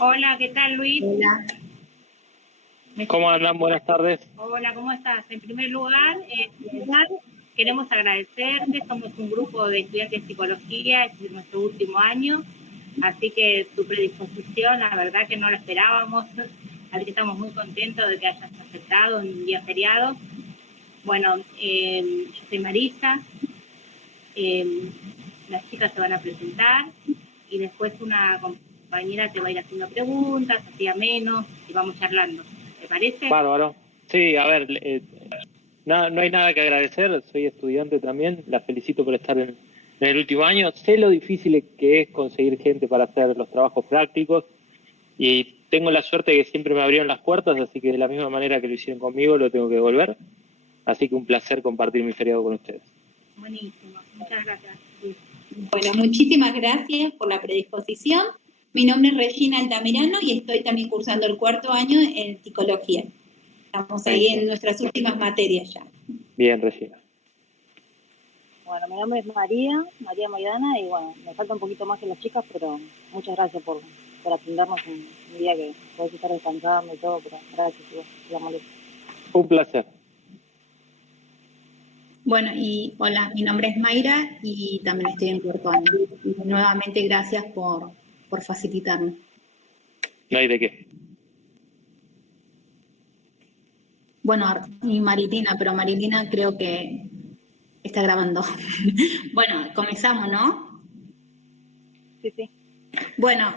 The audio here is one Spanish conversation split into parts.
Hola, ¿qué tal, Luis? Hola. ¿Cómo andan? Buenas tardes. Hola, ¿cómo estás? En primer lugar, queremos agradecerte. Somos un grupo de estudiantes de psicología, este es nuestro último año, así que tu predisposición, la verdad que no lo esperábamos, así que estamos muy contentos de que hayas aceptado un día feriado. Bueno, yo soy Marisa, las chicas se van a presentar y después una compañera te va a ir haciendo preguntas, así ameno, y vamos charlando. ¿Te parece? Bárbaro. Sí, a ver, no hay nada que agradecer, soy estudiante también, la felicito por estar en el último año. Sé lo difícil que es conseguir gente para hacer los trabajos prácticos y tengo la suerte de que siempre me abrieron las puertas, así que de la misma manera que lo hicieron conmigo lo tengo que devolver. Así que un placer compartir mi feriado con ustedes. Buenísimo, muchas gracias. Bueno, muchísimas gracias por la predisposición. Mi nombre es Regina Altamirano y estoy también cursando el 4º año en psicología. Estamos ahí en nuestras últimas materias ya. Bien, Regina. Bueno, mi nombre es María Maidana, y bueno, me falta un poquito más que las chicas, pero muchas gracias por atendernos un día que podés estar descansando y todo, pero gracias por la molestia. Un placer. Bueno, y hola, mi nombre es Mayra y también estoy en 4º año. Y nuevamente gracias por facilitarme. No hay de qué. Bueno, y Marilina, pero Marilina creo que está grabando. Bueno, comenzamos, ¿no? Sí, sí. Bueno,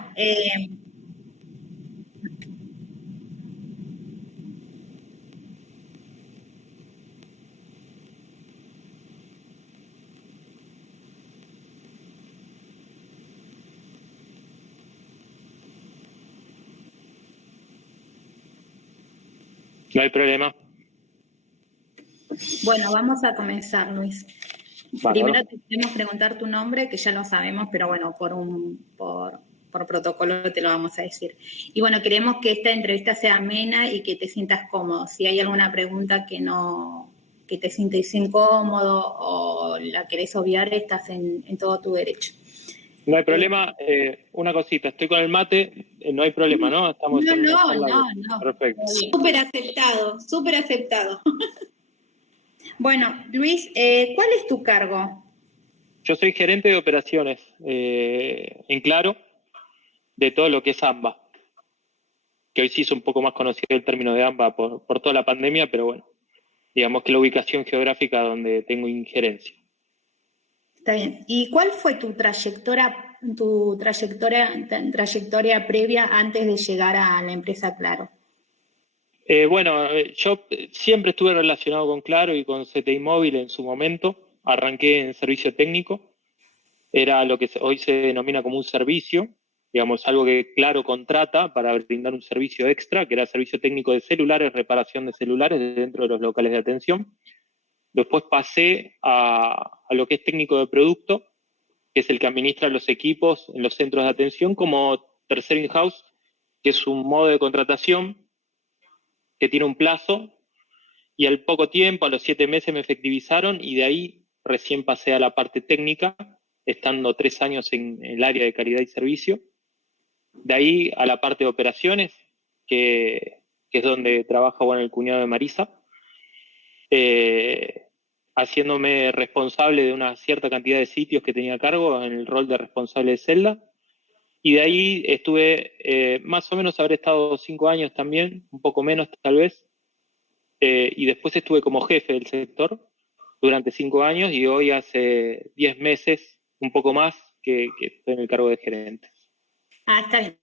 No hay problema. bueno, vamos a comenzar, Luis. Bárbaro. Primero te queremos preguntar tu nombre, que ya lo sabemos, pero bueno, por protocolo te lo vamos a decir. Y bueno, queremos que esta entrevista sea amena y que te sientas cómodo. Si hay alguna pregunta que te sientes incómodo o la querés obviar, estás en todo tu derecho. No hay problema. Una cosita, estoy con el mate, no hay problema, ¿no? Estamos en una charla. No. Perfecto. Súper aceptado. Bueno, Luis, ¿cuál es tu cargo? Yo soy gerente de operaciones en Claro, de todo lo que es AMBA, que hoy sí es un poco más conocido el término de AMBA por toda la pandemia, pero bueno, digamos que la ubicación geográfica donde tengo injerencia. Está bien. ¿Y cuál fue tu trayectoria previa antes de llegar a la empresa Claro? Bueno, yo siempre estuve relacionado con Claro y con CTI Móvil en su momento. Arranqué en servicio técnico. Era lo que hoy se denomina como un servicio, digamos, algo que Claro contrata para brindar un servicio extra, que era servicio técnico de celulares, reparación de celulares dentro de los locales de atención. Después pasé a lo que es técnico de producto, que es el que administra los equipos en los centros de atención, como tercer in-house, que es un modo de contratación que tiene un plazo, y al poco tiempo, a los 7 meses, me efectivizaron y de ahí recién pasé a la parte técnica, estando 3 años en el área de calidad y servicio. De ahí a la parte de operaciones, que es donde trabaja el cuñado de Marisa, haciéndome responsable de una cierta cantidad de sitios que tenía a cargo en el rol de responsable de celda. Y de ahí estuve, más o menos habré estado 5 años también, un poco menos tal vez, y después estuve como jefe del sector durante 5 años y hoy hace 10 meses, un poco más, que estoy en el cargo de gerente. Ah, está bien.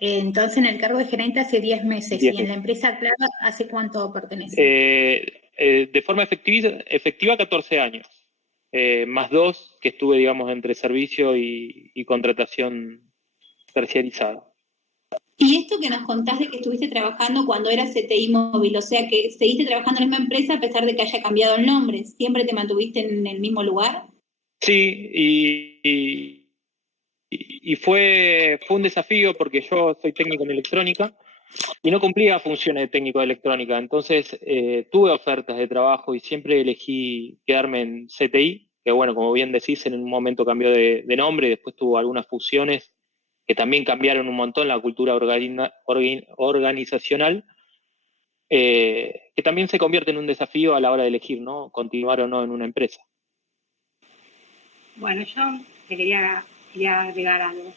Entonces, en el cargo de gerente hace 10 meses. ¿Y en la empresa Claro hace cuánto pertenece? De forma efectiva 14 años, más 2 que estuve, digamos, entre servicio y contratación terciarizada. Y esto que nos contás de que estuviste trabajando cuando eras CTI Móvil, o sea que seguiste trabajando en la misma empresa a pesar de que haya cambiado el nombre, ¿siempre te mantuviste en el mismo lugar? Sí, y fue un desafío porque yo soy técnico en electrónica y no cumplía funciones de técnico de electrónica. Entonces tuve ofertas de trabajo y siempre elegí quedarme en CTI, que bueno, como bien decís, en un momento cambió de nombre y después tuvo algunas fusiones que también cambiaron un montón la cultura organizacional, que también se convierte en un desafío a la hora de elegir, ¿no? Continuar o no en una empresa. Bueno, yo te quería agregar algo.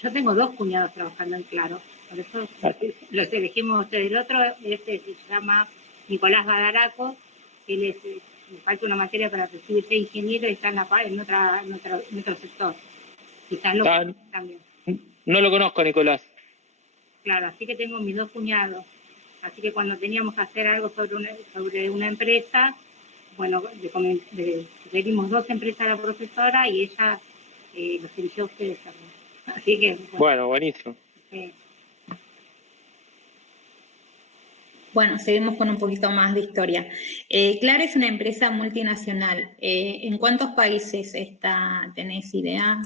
Yo tengo 2 cuñados trabajando en Claro, por eso los elegimos ustedes. El otro se llama Nicolás Badaraco, él le falta una materia para recibirse ingeniero y está en otro sector. Quizás lo también. No lo conozco, Nicolás. Claro, así que tengo mis 2 cuñados. Así que cuando teníamos que hacer algo sobre una empresa, bueno, le pedimos 2 empresas a la profesora y ella los eligió a ustedes también. Así que, bueno, buenísimo. Bueno, seguimos con un poquito más de historia. Claro es una empresa multinacional. ¿En cuántos países está? ¿Tenés idea?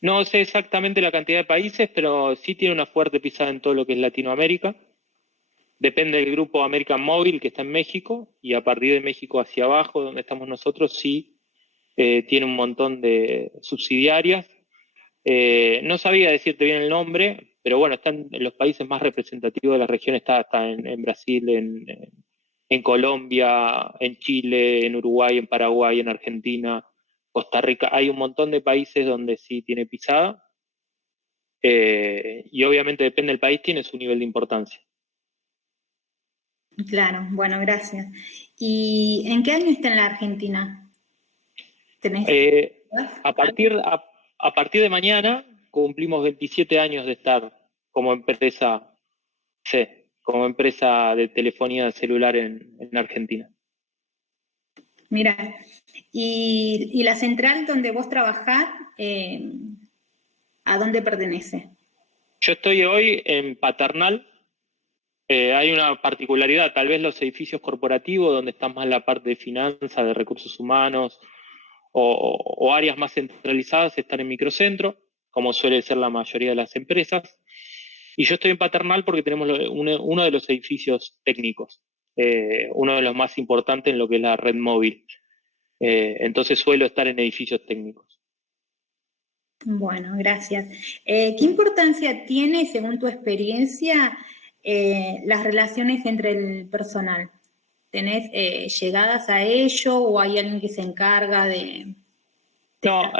No sé exactamente la cantidad de países, pero sí tiene una fuerte pisada en todo lo que es Latinoamérica. Depende del grupo American Mobile, que está en México, y a partir de México hacia abajo, donde estamos nosotros, sí tiene un montón de subsidiarias. No sabía decirte bien el nombre, pero bueno, están en los países más representativos de la región, está en Brasil, en Colombia, en Chile, en Uruguay, en Paraguay, en Argentina, Costa Rica. Hay un montón de países donde sí tiene pisada, y obviamente depende del país, tiene su nivel de importancia. Claro, bueno, gracias. ¿Y en qué año está en la Argentina? ¿Tenés? A partir de mañana cumplimos 27 años de estar como empresa, sí, como empresa de telefonía celular en Argentina. Mira, ¿y la central donde vos trabajás, a dónde pertenece? Yo estoy hoy en Paternal. Hay una particularidad, tal vez los edificios corporativos donde está más la parte de finanzas, de recursos humanos o áreas más centralizadas están en microcentro, como suele ser la mayoría de las empresas. Y yo estoy en Paternal porque tenemos uno de los edificios técnicos, uno de los más importantes en lo que es la red móvil. Entonces suelo estar en edificios técnicos. Bueno, gracias. ¿Qué importancia tiene, según tu experiencia, las relaciones entre el personal? ¿Tenés llegadas a ello o hay alguien que se encarga de No,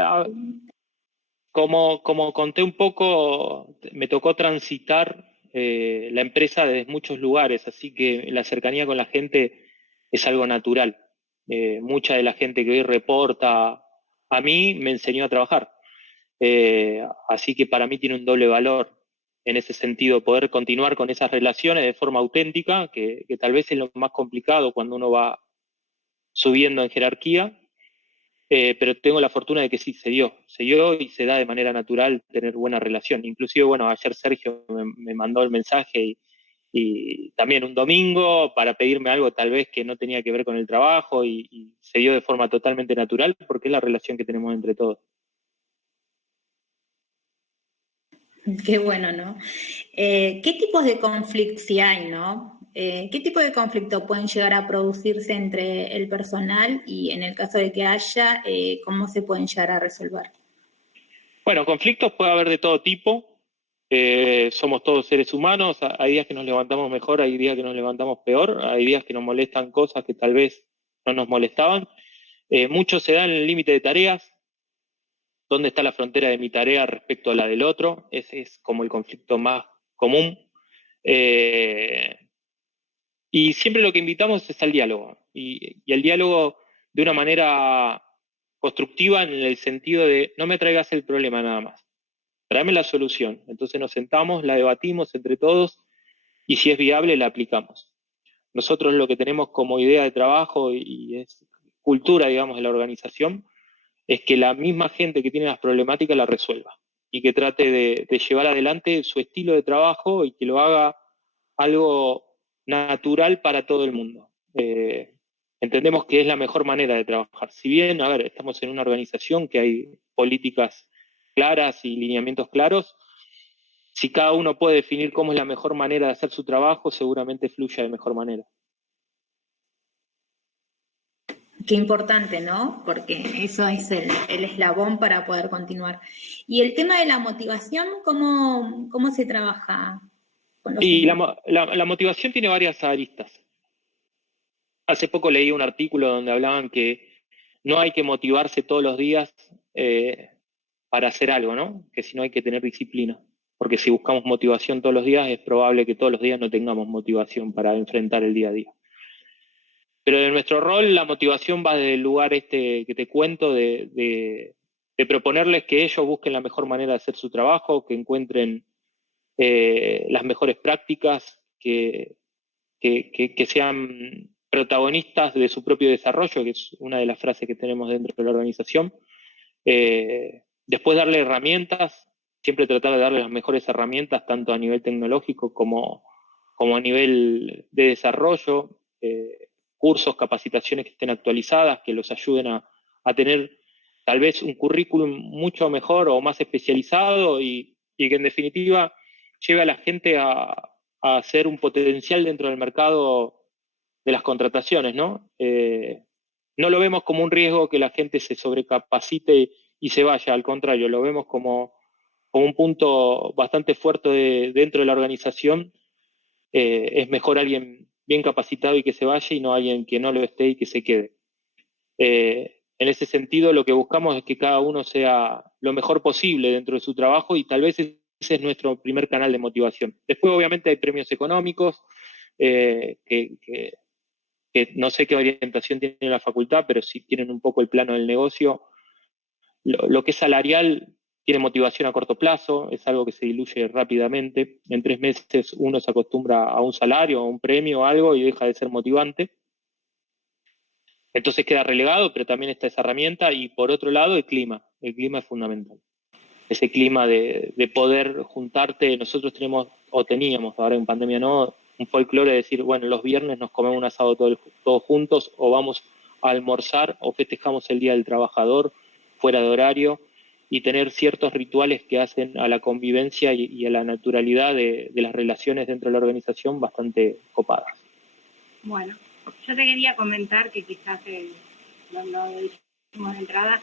como conté un poco, me tocó transitar la empresa desde muchos lugares, así que la cercanía con la gente es algo natural. Mucha de la gente que hoy reporta a mí me enseñó a trabajar. Así que para mí tiene un doble valor en ese sentido, poder continuar con esas relaciones de forma auténtica, que tal vez es lo más complicado cuando uno va subiendo en jerarquía. Pero tengo la fortuna de que sí, se dio y se da de manera natural tener buena relación. Inclusive, bueno, ayer Sergio me mandó el mensaje y también un domingo para pedirme algo tal vez que no tenía que ver con el trabajo y se dio de forma totalmente natural porque es la relación que tenemos entre todos. Qué bueno, ¿no? ¿Qué tipos de conflictos si hay, no? ¿Qué tipo de conflicto pueden llegar a producirse entre el personal y en el caso de que haya, cómo se pueden llegar a resolver? Bueno, conflictos puede haber de todo tipo. Somos todos seres humanos. Hay días que nos levantamos mejor, hay días que nos levantamos peor, hay días que nos molestan cosas que tal vez no nos molestaban. Mucho se da en el límite de tareas. ¿Dónde está la frontera de mi tarea respecto a la del otro? Ese es como el conflicto más común. Y siempre lo que invitamos es al diálogo. Y el diálogo de una manera constructiva en el sentido de no me traigas el problema nada más. Tráeme la solución. Entonces nos sentamos, la debatimos entre todos y si es viable la aplicamos. Nosotros lo que tenemos como idea de trabajo y es cultura, digamos, de la organización, es que la misma gente que tiene las problemáticas la resuelva y que trate de llevar adelante su estilo de trabajo y que lo haga algo natural para todo el mundo. Entendemos que es la mejor manera de trabajar. Si bien, a ver, estamos en una organización que hay políticas claras y lineamientos claros, si cada uno puede definir cómo es la mejor manera de hacer su trabajo, seguramente fluya de mejor manera. Qué importante, ¿no? Porque eso es el eslabón para poder continuar. Y el tema de la motivación, ¿cómo se trabaja con los Y empleados? la motivación tiene varias aristas. Hace poco leí un artículo donde hablaban que no hay que motivarse todos los días para hacer algo, ¿no? Que si no hay que tener disciplina. Porque si buscamos motivación todos los días, es probable que todos los días no tengamos motivación para enfrentar el día a día. Pero en nuestro rol, la motivación va desde el lugar este que te cuento, de proponerles que ellos busquen la mejor manera de hacer su trabajo, que encuentren las mejores prácticas, que sean protagonistas de su propio desarrollo, que es una de las frases que tenemos dentro de la organización. Después darle herramientas, siempre tratar de darle las mejores herramientas, tanto a nivel tecnológico como a nivel de desarrollo, cursos, capacitaciones que estén actualizadas, que los ayuden a tener tal vez un currículum mucho mejor o más especializado y que en definitiva lleve a la gente a ser un potencial dentro del mercado de las contrataciones, ¿no? No lo vemos como un riesgo que la gente se sobrecapacite y se vaya, al contrario, lo vemos como un punto bastante fuerte dentro de la organización. Es mejor alguien bien capacitado y que se vaya y no alguien que no lo esté y que se quede. En ese sentido, lo que buscamos es que cada uno sea lo mejor posible dentro de su trabajo y tal vez ese es nuestro primer canal de motivación. Después, obviamente, hay premios económicos, que no sé qué orientación tiene la facultad, pero si tienen un poco el plano del negocio, lo que es salarial tiene motivación a corto plazo, es algo que se diluye rápidamente. En 3 meses uno se acostumbra a un salario, a un premio o algo y deja de ser motivante. Entonces queda relegado, pero también está esa herramienta. Y por otro lado, el clima. El clima es fundamental. Ese clima de poder juntarte. Nosotros tenemos, o teníamos, ahora en pandemia no, un folclore de decir, bueno, los viernes nos comemos un asado todos juntos, o vamos a almorzar, o festejamos el Día del Trabajador fuera de horario, y tener ciertos rituales que hacen a la convivencia y a la naturalidad de las relaciones dentro de la organización bastante copadas. Bueno, yo te quería comentar que quizás lo dijimos de entrada,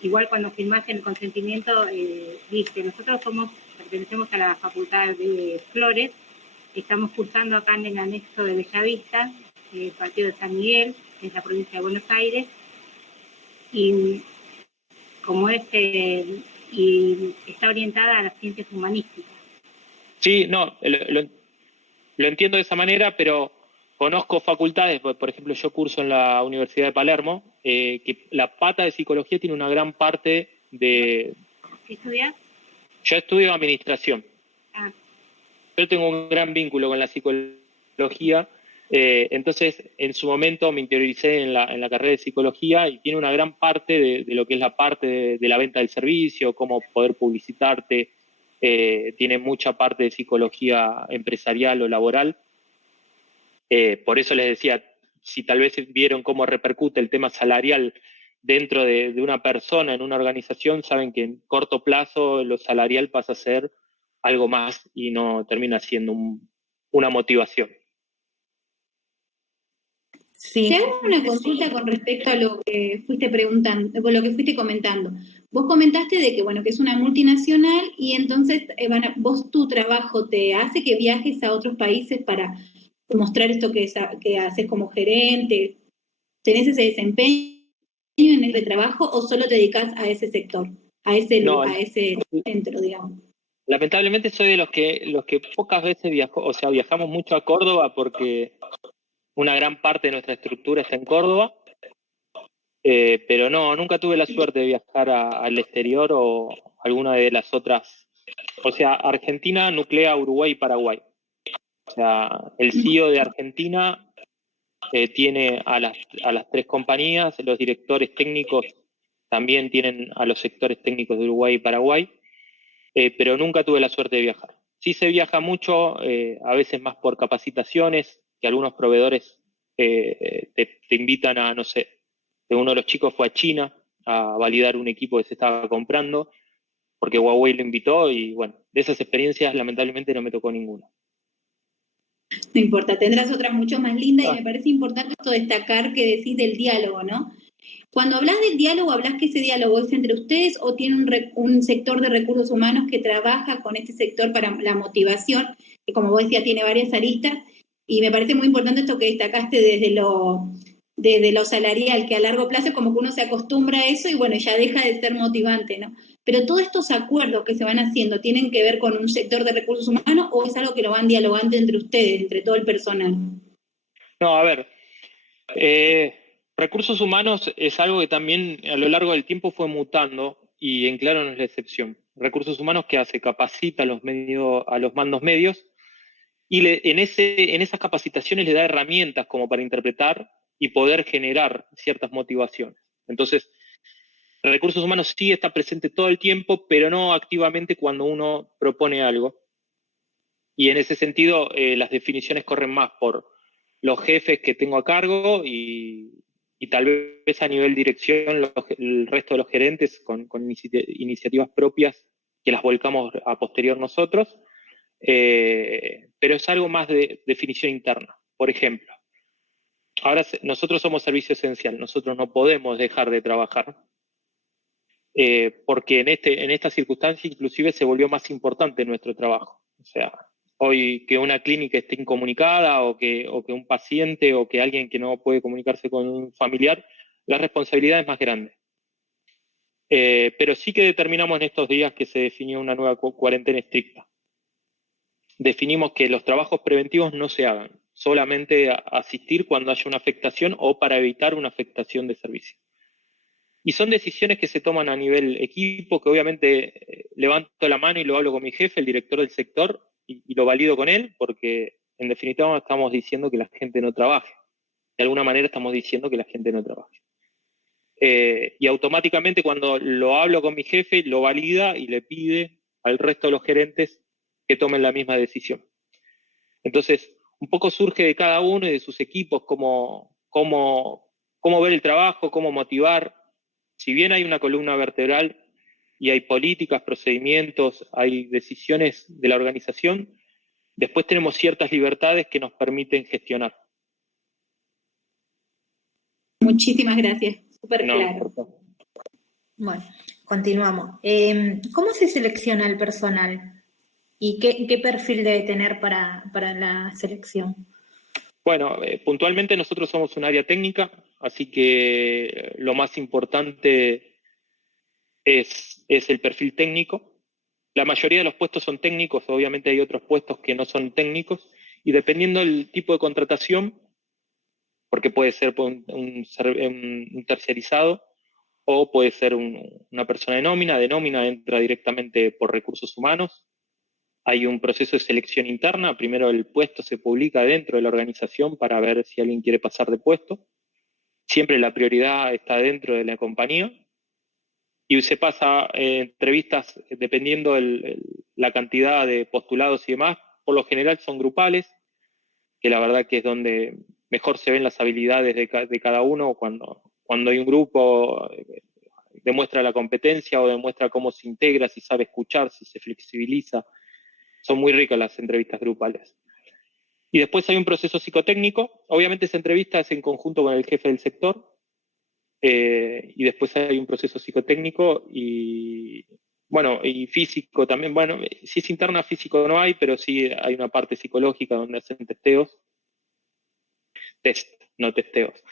igual cuando firmaste el consentimiento, dice, nosotros pertenecemos a la Facultad de Flores, estamos cursando acá en el anexo de Bellavista, el partido de San Miguel, que es la provincia de Buenos Aires, y como y está orientada a las ciencias humanísticas. Sí, no, lo entiendo de esa manera, pero conozco facultades, por ejemplo, yo curso en la Universidad de Palermo, que la pata de psicología tiene una gran parte de... ¿Qué estudias? Yo estudio administración. Ah. Yo tengo un gran vínculo con la psicología, entonces en su momento me interioricé en la carrera de psicología y tiene una gran parte de lo que es la parte de la venta del servicio, cómo poder publicitarte, tiene mucha parte de psicología empresarial o laboral. Por eso les decía, si tal vez vieron cómo repercute el tema salarial dentro de una persona en una organización, saben que en corto plazo lo salarial pasa a ser algo más y no termina siendo una motivación. Sí. Te hago una consulta con respecto a lo que fuiste preguntando, con lo que fuiste comentando. Vos comentaste de que, bueno, que es una multinacional y entonces vos tu trabajo te hace que viajes a otros países para mostrar esto que haces como gerente. ¿Tenés ese desempeño en ese trabajo o solo te dedicas a ese sector, a ese centro, digamos? Lamentablemente soy de los que pocas veces viajamos mucho a Córdoba porque una gran parte de nuestra estructura está en Córdoba, pero no, nunca tuve la suerte de viajar al exterior o alguna de las otras. O sea, Argentina nuclea Uruguay y Paraguay. O sea, el CEO de Argentina tiene a las 3 compañías, los directores técnicos también tienen a los sectores técnicos de Uruguay y Paraguay, pero nunca tuve la suerte de viajar. Sí se viaja mucho, a veces más por capacitaciones, que algunos proveedores te invitan a, no sé, uno de los chicos fue a China a validar un equipo que se estaba comprando, porque Huawei lo invitó y bueno, de esas experiencias lamentablemente no me tocó ninguna. No importa, tendrás otras mucho más lindas y me parece importante esto destacar que decís del diálogo, ¿no? Cuando hablas del diálogo, ¿hablas que ese diálogo es entre ustedes o tiene un sector de recursos humanos que trabaja con este sector para la motivación, que como vos decías tiene varias aristas? Y me parece muy importante esto que destacaste desde lo salarial, que a largo plazo es como que uno se acostumbra a eso y bueno, ya deja de ser motivante, ¿no? Pero todos estos acuerdos que se van haciendo, ¿tienen que ver con un sector de recursos humanos o es algo que lo van dialogando entre ustedes, entre todo el personal? No, a ver, recursos humanos es algo que también a lo largo del tiempo fue mutando y en Claro no es la excepción. Recursos humanos, ¿qué hace? Capacita a los mandos medios y en esas capacitaciones le da herramientas como para interpretar y poder generar ciertas motivaciones. Entonces, recursos humanos sí está presente todo el tiempo, pero no activamente cuando uno propone algo. Y en ese sentido, las definiciones corren más por los jefes que tengo a cargo y tal vez a nivel dirección el resto de los gerentes con iniciativas propias que las volcamos a posterior nosotros, pero es algo más de definición interna. Por ejemplo, ahora nosotros somos servicio esencial, nosotros no podemos dejar de trabajar, porque en esta circunstancia inclusive se volvió más importante nuestro trabajo. O sea, hoy que una clínica esté incomunicada o que un paciente o que alguien que no puede comunicarse con un familiar, la responsabilidad es más grande. Pero sí que determinamos en estos días que se definió una nueva cuarentena estricta. Definimos que los trabajos preventivos no se hagan, solamente asistir cuando haya una afectación o para evitar una afectación de servicio. Y son decisiones que se toman a nivel equipo, que obviamente levanto la mano y lo hablo con mi jefe, el director del sector, y lo valido con él, porque en definitiva estamos diciendo que la gente no trabaje. De alguna manera estamos diciendo que la gente no trabaje. Y automáticamente cuando lo hablo con mi jefe, lo valida y le pide al resto de los gerentes que tomen la misma decisión. Entonces, un poco surge de cada uno y de sus equipos cómo ver el trabajo, cómo motivar. Si bien hay una columna vertebral y hay políticas, procedimientos, hay decisiones de la organización, después tenemos ciertas libertades que nos permiten gestionar. Muchísimas gracias, súper claro. Bueno, continuamos. ¿Cómo se selecciona el personal? ¿Y qué perfil debe tener para la selección? Bueno, puntualmente nosotros somos un área técnica, así que lo más importante es el perfil técnico. La mayoría de los puestos son técnicos, obviamente hay otros puestos que no son técnicos, y dependiendo del tipo de contratación, porque puede ser un terciarizado o puede ser una persona de nómina entra directamente por recursos humanos. Hay un proceso de selección interna, primero el puesto se publica dentro de la organización para ver si alguien quiere pasar de puesto. Siempre la prioridad está dentro de la compañía y se pasa entrevistas dependiendo la cantidad de postulados y demás. Por lo general son grupales, que la verdad que es donde mejor se ven las habilidades de cada uno cuando hay un grupo, demuestra la competencia o demuestra cómo se integra, si sabe escuchar, si se flexibiliza. Son muy ricas las entrevistas grupales. Y después hay un proceso psicotécnico. Obviamente esa entrevista es en conjunto con el jefe del sector. Y después hay un proceso psicotécnico y, bueno, y físico también. Bueno, si es interna, físico no hay, pero sí hay una parte psicológica donde hacen no testeos,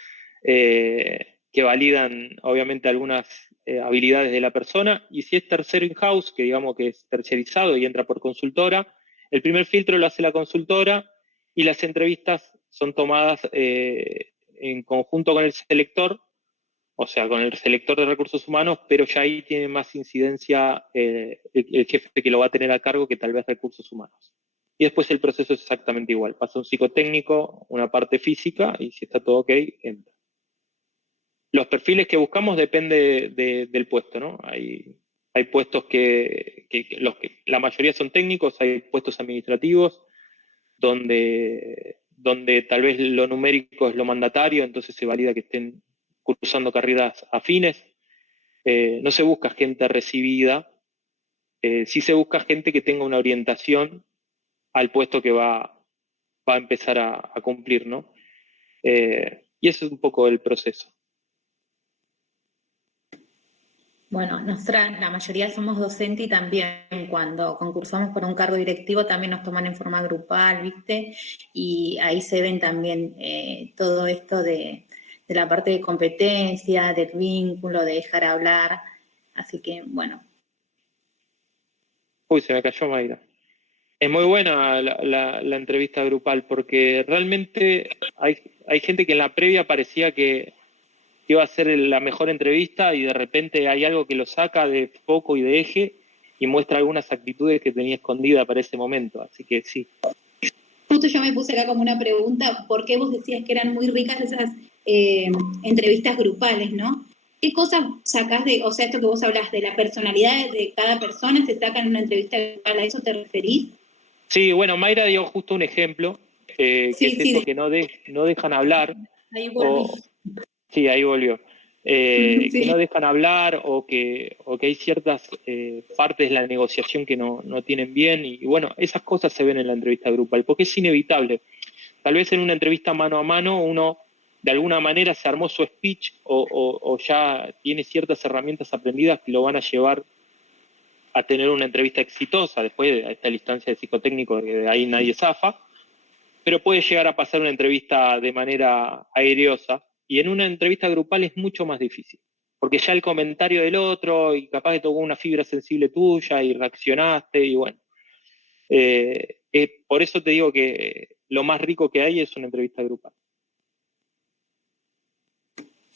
que validan obviamente algunas habilidades de la persona. Y si es tercero in-house, que digamos que es terciarizado y entra por consultora, el primer filtro lo hace la consultora y las entrevistas son tomadas en conjunto con el selector, o sea, con el selector de recursos humanos, pero ya ahí tiene más incidencia el jefe que lo va a tener a cargo que tal vez recursos humanos. Y después el proceso es exactamente igual. Pasa un psicotécnico, una parte física, y si está todo ok, entra. Los perfiles que buscamos depende del puesto, ¿no? Hay puestos que la mayoría son técnicos, hay puestos administrativos, donde tal vez lo numérico es lo mandatario, entonces se valida que estén cursando carreras afines. No se busca gente recibida, sí se busca gente que tenga una orientación al puesto que va va a empezar a cumplir, ¿no? Y ese es un poco el proceso. Bueno, la mayoría somos docentes y también cuando concursamos por un cargo directivo también nos toman en forma grupal, ¿viste? Y ahí se ven también todo esto de la parte de competencia, del vínculo, de dejar hablar. Así que, bueno. Uy, se me cayó Mayra. Es muy buena la entrevista grupal porque realmente hay gente que en la previa parecía que iba a ser la mejor entrevista y de repente hay algo que lo saca de foco y de eje y muestra algunas actitudes que tenía escondida para ese momento. Así que sí. Justo yo me puse acá como una pregunta, ¿por qué vos decías que eran muy ricas esas entrevistas grupales, ¿no? ¿Qué cosas sacás de, o sea, esto que vos hablas de la personalidad de cada persona, se saca en una entrevista grupal, ¿a eso te referís? Sí, bueno, Mayra dio justo un ejemplo, que es eso que no dejan hablar. Ahí volví. Sí, ahí volvió. Sí. Que no dejan hablar o que hay ciertas partes de la negociación que no tienen bien. Y bueno, esas cosas se ven en la entrevista grupal, porque es inevitable. Tal vez en una entrevista mano a mano uno de alguna manera se armó su speech o ya tiene ciertas herramientas aprendidas que lo van a llevar a tener una entrevista exitosa después de esta instancia de psicotécnico, que de ahí nadie zafa, pero puede llegar a pasar una entrevista de manera airiosa, y en una entrevista grupal es mucho más difícil, porque ya el comentario del otro, y capaz que tocó una fibra sensible tuya, y reaccionaste, y bueno. Por eso te digo que lo más rico que hay es una entrevista grupal.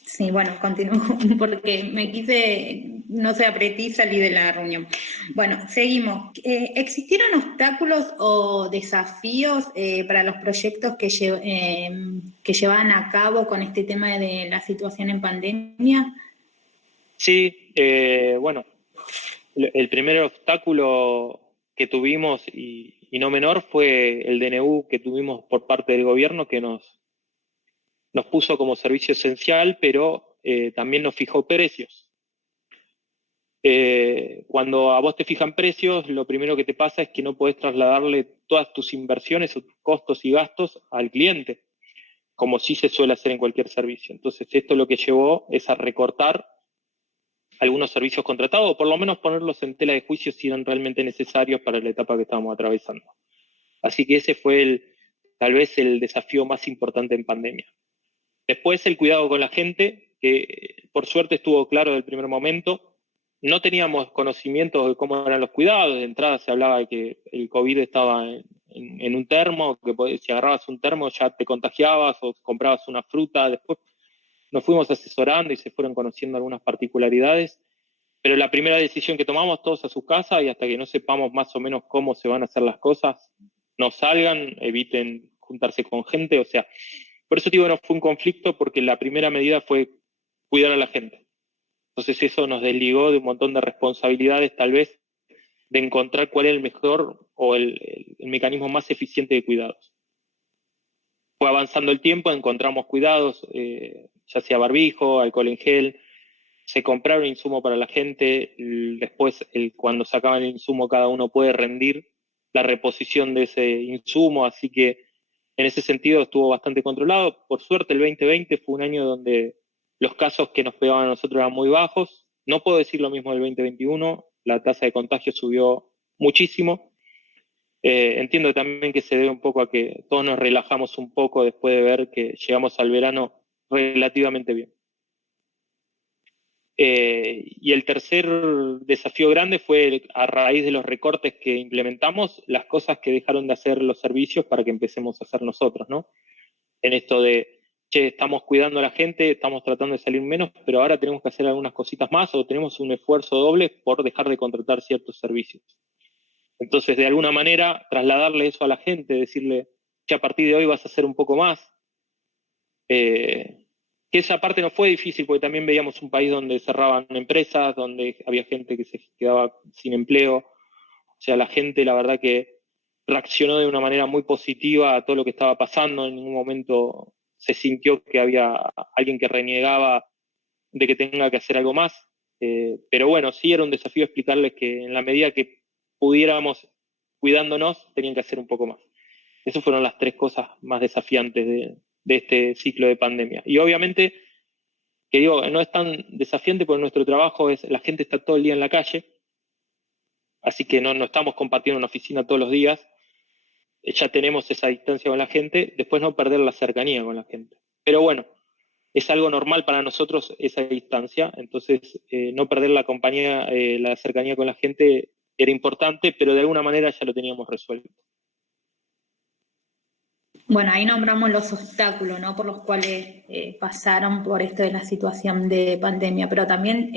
Sí, bueno, continúo porque me quise, no sé, apreté y salí de la reunión. Bueno, seguimos. ¿Existieron obstáculos o desafíos para los proyectos que llevaban a cabo con este tema de la situación en pandemia? Sí, bueno, el primer obstáculo que tuvimos, y no menor, fue el DNU que tuvimos por parte del gobierno, que nos puso como servicio esencial, pero también nos fijó precios. Cuando a vos te fijan precios, lo primero que te pasa es que no podés trasladarle todas tus inversiones o tus costos y gastos al cliente, como sí se suele hacer en cualquier servicio. Entonces, esto lo que llevó es a recortar algunos servicios contratados, o por lo menos ponerlos en tela de juicio si eran realmente necesarios para la etapa que estábamos atravesando. Así que ese fue tal vez el desafío más importante en pandemia. Después el cuidado con la gente, que por suerte estuvo claro desde el primer momento. No teníamos conocimiento de cómo eran los cuidados. De entrada se hablaba de que el COVID estaba en un termo, que si agarrabas un termo ya te contagiabas o comprabas una fruta. Después nos fuimos asesorando y se fueron conociendo algunas particularidades. Pero la primera decisión que tomamos, todos a su casa, y hasta que no sepamos más o menos cómo se van a hacer las cosas, no salgan, eviten juntarse con gente. O sea, por eso digo, no fue un conflicto, porque la primera medida fue cuidar a la gente. Entonces eso nos desligó de un montón de responsabilidades, tal vez, de encontrar cuál es el mejor o el mecanismo más eficiente de cuidados. Fue avanzando el tiempo, encontramos cuidados, ya sea barbijo, alcohol en gel, se compraron insumos para la gente. Después, cuando sacaban el insumo, cada uno puede rendir la reposición de ese insumo, así que en ese sentido estuvo bastante controlado. Por suerte el 2020 fue un año donde los casos que nos pegaban a nosotros eran muy bajos. No puedo decir lo mismo del 2021, la tasa de contagio subió muchísimo. Entiendo también que se debe un poco a que todos nos relajamos un poco después de ver que llegamos al verano relativamente bien. Y el tercer desafío grande fue, a raíz de los recortes que implementamos, las cosas que dejaron de hacer los servicios para que empecemos a hacer nosotros, ¿no? En esto de, che, estamos cuidando a la gente, estamos tratando de salir menos, pero ahora tenemos que hacer algunas cositas más, o tenemos un esfuerzo doble por dejar de contratar ciertos servicios. Entonces, de alguna manera, trasladarle eso a la gente, decirle, che, a partir de hoy vas a hacer un poco más. Que esa parte no fue difícil, porque también veíamos un país donde cerraban empresas, donde había gente que se quedaba sin empleo. O sea, la gente, la verdad que reaccionó de una manera muy positiva a todo lo que estaba pasando. En ningún momento se sintió que había alguien que renegaba de que tenga que hacer algo más. Pero bueno, sí era un desafío explicarles que en la medida que pudiéramos, cuidándonos, tenían que hacer un poco más. Esas fueron las 3 cosas más desafiantes de este ciclo de pandemia. Y obviamente, que digo, no es tan desafiante porque nuestro trabajo es, la gente está todo el día en la calle, así que no estamos compartiendo una oficina todos los días, ya tenemos esa distancia con la gente, después no perder la cercanía con la gente. Pero bueno, es algo normal para nosotros esa distancia, entonces no perder la compañía, la cercanía con la gente era importante, pero de alguna manera ya lo teníamos resuelto. Bueno, ahí nombramos los obstáculos, ¿no? Por los cuales pasaron por esto de la situación de pandemia, pero también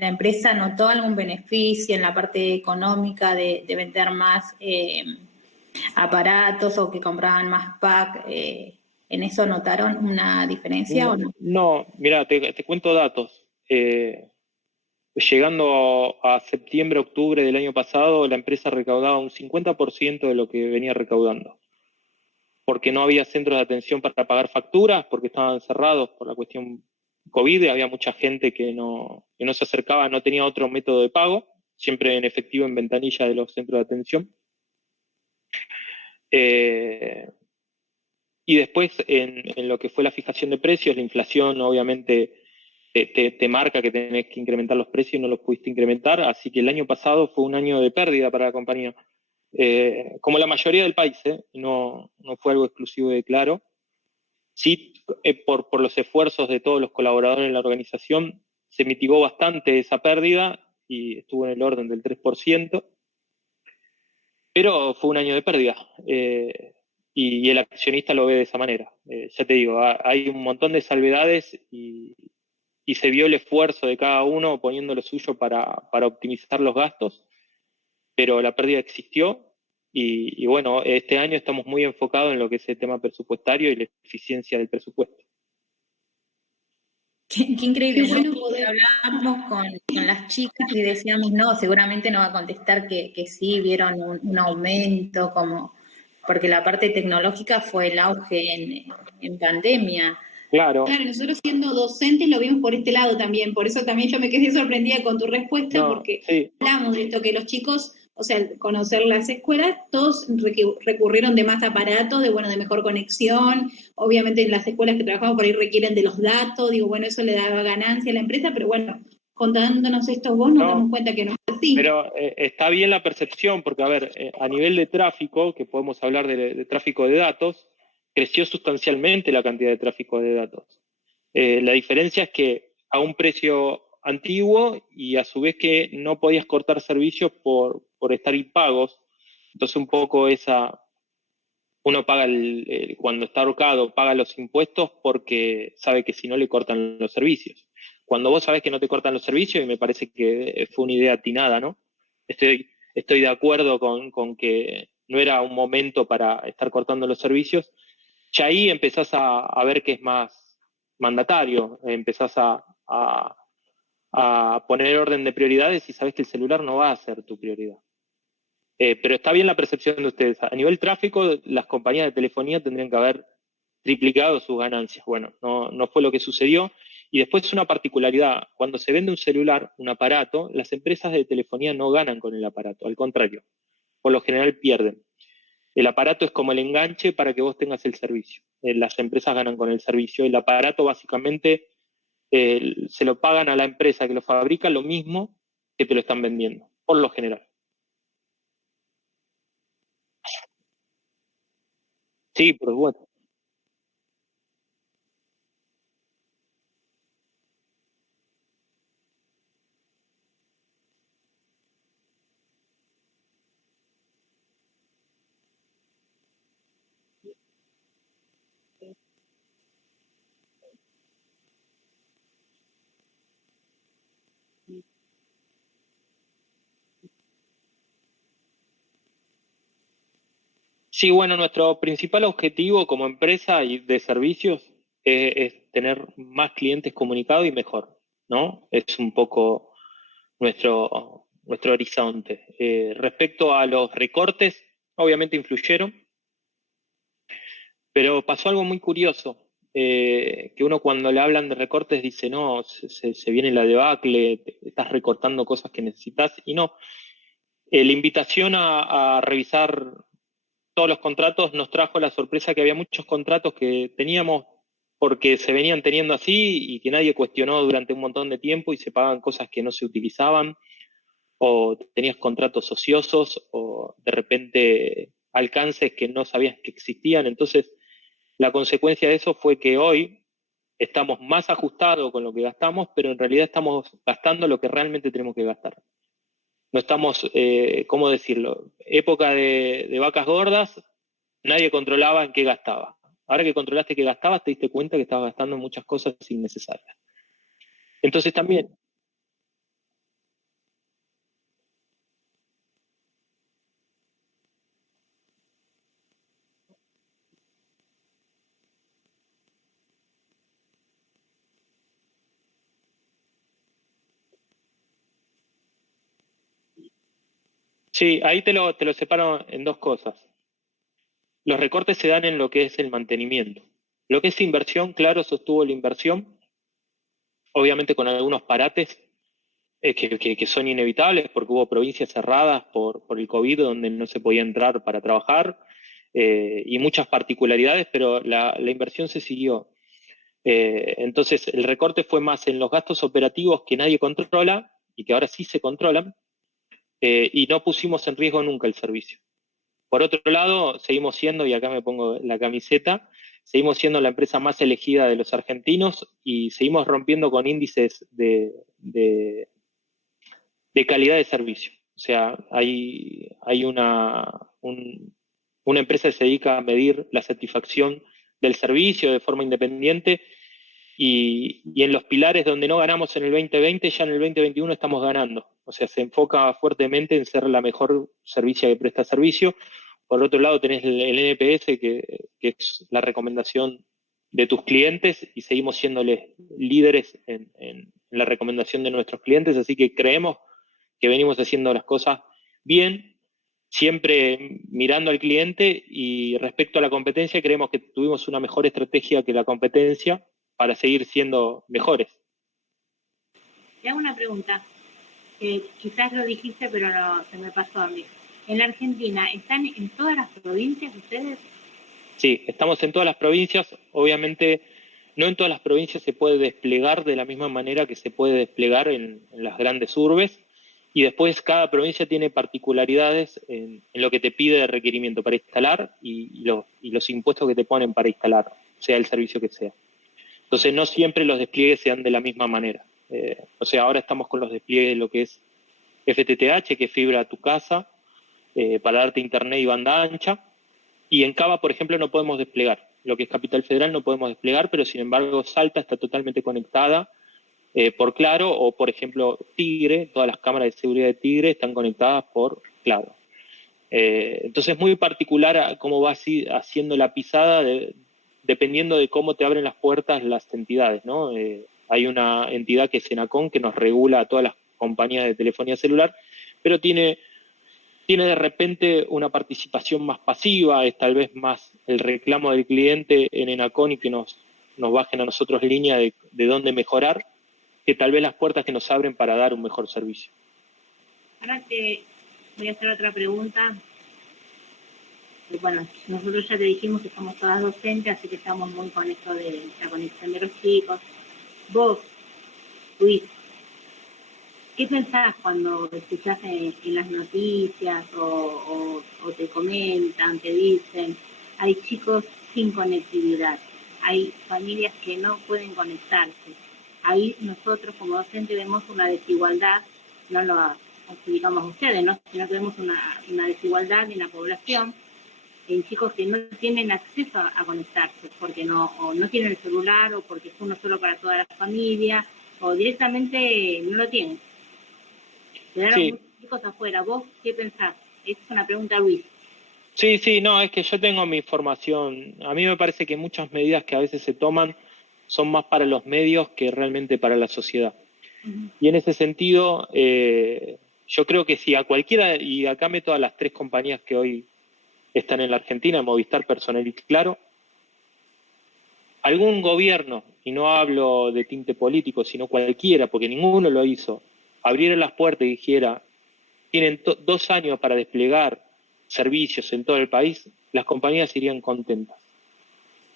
la empresa notó algún beneficio en la parte económica de vender más aparatos o que compraban más pack. ¿En eso notaron una diferencia o no? No, mira, te cuento datos. Llegando a septiembre, octubre del año pasado, la empresa recaudaba un 50% de lo que venía recaudando, porque no había centros de atención para pagar facturas, porque estaban cerrados por la cuestión COVID, había mucha gente que no se acercaba, no tenía otro método de pago, siempre en efectivo en ventanilla de los centros de atención. Y después en lo que fue la fijación de precios, la inflación obviamente te marca que tenés que incrementar los precios y no los pudiste incrementar, así que el año pasado fue un año de pérdida para la compañía. Como la mayoría del país, no fue algo exclusivo de Claro. Sí, por los esfuerzos de todos los colaboradores en la organización, se mitigó bastante esa pérdida y estuvo en el orden del 3%, pero fue un año de pérdida. Y el accionista lo ve de esa manera. Ya te digo, hay un montón de salvedades y se vio el esfuerzo de cada uno poniendo lo suyo para optimizar los gastos, pero la pérdida existió y bueno, este año estamos muy enfocados en lo que es el tema presupuestario y la eficiencia del presupuesto. Qué increíble, Qué bueno ¿no? poder. Hablábamos con las chicas y decíamos, no, seguramente no va a contestar que sí, vieron un aumento, como porque la parte tecnológica fue el auge en pandemia. Claro. Claro, nosotros siendo docentes lo vimos por este lado también, por eso también yo me quedé sorprendida con tu respuesta, porque sí. hablamos de esto, que los chicos, o sea, conocer las escuelas, todos recurrieron de más aparatos, de mejor conexión, obviamente en las escuelas que trabajamos por ahí requieren de los datos, digo, bueno, eso le daba ganancia a la empresa, pero bueno, contándonos esto vos nos damos cuenta que no es así. Pero está bien la percepción, porque a ver, a nivel de tráfico, que podemos hablar de tráfico de datos, creció sustancialmente la cantidad de tráfico de datos. La diferencia es que a un precio antiguo y a su vez que no podías cortar servicios por estar impagos. Entonces un poco uno paga cuando está ahorcado, paga los impuestos porque sabe que si no le cortan los servicios. Cuando vos sabés que no te cortan los servicios, y me parece que fue una idea atinada, ¿no? Estoy de acuerdo con que no era un momento para estar cortando los servicios. Ya ahí empezás a ver que es más mandatario, empezás a poner orden de prioridades y sabés que el celular no va a ser tu prioridad. Pero está bien la percepción de ustedes. A nivel tráfico, las compañías de telefonía tendrían que haber triplicado sus ganancias. Bueno, no fue lo que sucedió. Y después una particularidad, cuando se vende un celular, un aparato, las empresas de telefonía no ganan con el aparato, al contrario, por lo general pierden. El aparato es como el enganche para que vos tengas el servicio. Las empresas ganan con el servicio. El aparato básicamente se lo pagan a la empresa que lo fabrica lo mismo que te lo están vendiendo, por lo general. Sí, por supuesto. Sí, bueno, nuestro principal objetivo como empresa y de servicios es tener más clientes comunicados y mejor, ¿no? Es un poco nuestro horizonte. Respecto a los recortes, obviamente influyeron, pero pasó algo muy curioso, que uno cuando le hablan de recortes dice, no, se viene la debacle, estás recortando cosas que necesitas, y no. La invitación a revisar todos los contratos, nos trajo la sorpresa que había muchos contratos que teníamos porque se venían teniendo así y que nadie cuestionó durante un montón de tiempo y se pagaban cosas que no se utilizaban, o tenías contratos ociosos, o de repente alcances que no sabías que existían. Entonces, la consecuencia de eso fue que hoy estamos más ajustados con lo que gastamos, pero en realidad estamos gastando lo que realmente tenemos que gastar. No estamos, ¿cómo decirlo? Época de vacas gordas, nadie controlaba en qué gastaba. Ahora que controlaste qué gastabas, te diste cuenta que estabas gastando en muchas cosas innecesarias. Entonces también... Sí, ahí te lo separo en dos cosas. Los recortes se dan en lo que es el mantenimiento. Lo que es inversión, claro, sostuvo la inversión, obviamente con algunos parates que son inevitables porque hubo provincias cerradas por el COVID donde no se podía entrar para trabajar y muchas particularidades, pero la inversión se siguió. Entonces el recorte fue más en los gastos operativos que nadie controla y que ahora sí se controlan, y no pusimos en riesgo nunca el servicio. Por otro lado, seguimos siendo, y acá me pongo la camiseta, seguimos siendo la empresa más elegida de los argentinos y seguimos rompiendo con índices de calidad de servicio. O sea, hay una empresa que se dedica a medir la satisfacción del servicio de forma independiente y en los pilares donde no ganamos en el 2020, ya en el 2021 estamos ganando. O sea, se enfoca fuertemente en ser la mejor servicio que presta servicio. Por otro lado, tenés el NPS, que es la recomendación de tus clientes, y seguimos siéndoles líderes en la recomendación de nuestros clientes, así que creemos que venimos haciendo las cosas bien, siempre mirando al cliente, y respecto a la competencia creemos que tuvimos una mejor estrategia que la competencia para seguir siendo mejores. Te hago una pregunta, quizás lo dijiste pero no, se me pasó a mí. ¿En la Argentina están en todas las provincias ustedes? Sí, estamos en todas las provincias, obviamente no en todas las provincias se puede desplegar de la misma manera que se puede desplegar en las grandes urbes, y después cada provincia tiene particularidades en lo que te pide de requerimiento para instalar y los impuestos que te ponen para instalar, sea el servicio que sea. Entonces no siempre los despliegues se dan de la misma manera. O sea, ahora estamos con los despliegues de lo que es FTTH, que es fibra a tu casa, para darte internet y banda ancha, y en Cava, por ejemplo, no podemos desplegar. Lo que es Capital Federal no podemos desplegar, pero sin embargo Salta está totalmente conectada por Claro, o por ejemplo Tigre, todas las cámaras de seguridad de Tigre están conectadas por Claro. Entonces es muy particular a cómo va haciendo la pisada dependiendo de cómo te abren las puertas las entidades, ¿no? Hay una entidad que es Enacon, que nos regula a todas las compañías de telefonía celular, pero tiene de repente una participación más pasiva, es tal vez más el reclamo del cliente en Enacon y que nos bajen a nosotros línea de dónde mejorar, que tal vez las puertas que nos abren para dar un mejor servicio. Ahora te voy a hacer otra pregunta. Bueno, nosotros ya te dijimos que somos todas docentes, así que estamos muy con esto de la conexión de los chicos. Vos, Luis, ¿qué pensás cuando escuchás en las noticias o te comentan, te dicen, hay chicos sin conectividad, hay familias que no pueden conectarse? Ahí nosotros como docentes vemos una desigualdad, no lo adjudicamos a ustedes, ¿no? Sino que vemos una desigualdad en la población, en chicos que no tienen acceso a conectarse, porque o no tienen el celular, o porque es uno solo para toda la familia, o directamente no lo tienen. Quedaron muchos chicos afuera. ¿Vos qué pensás? Esta es una pregunta, Luis. Sí, no, es que yo tengo mi formación. A mí me parece que muchas medidas que a veces se toman son más para los medios que realmente para la sociedad. Uh-huh. Y en ese sentido, yo creo que si a cualquiera, y acá meto a las 3 compañías que hoy están en la Argentina, Movistar, Personal y Claro, algún gobierno, y no hablo de tinte político, sino cualquiera, porque ninguno lo hizo, abriera las puertas y dijera, tienen 2 años para desplegar servicios en todo el país, las compañías irían contentas.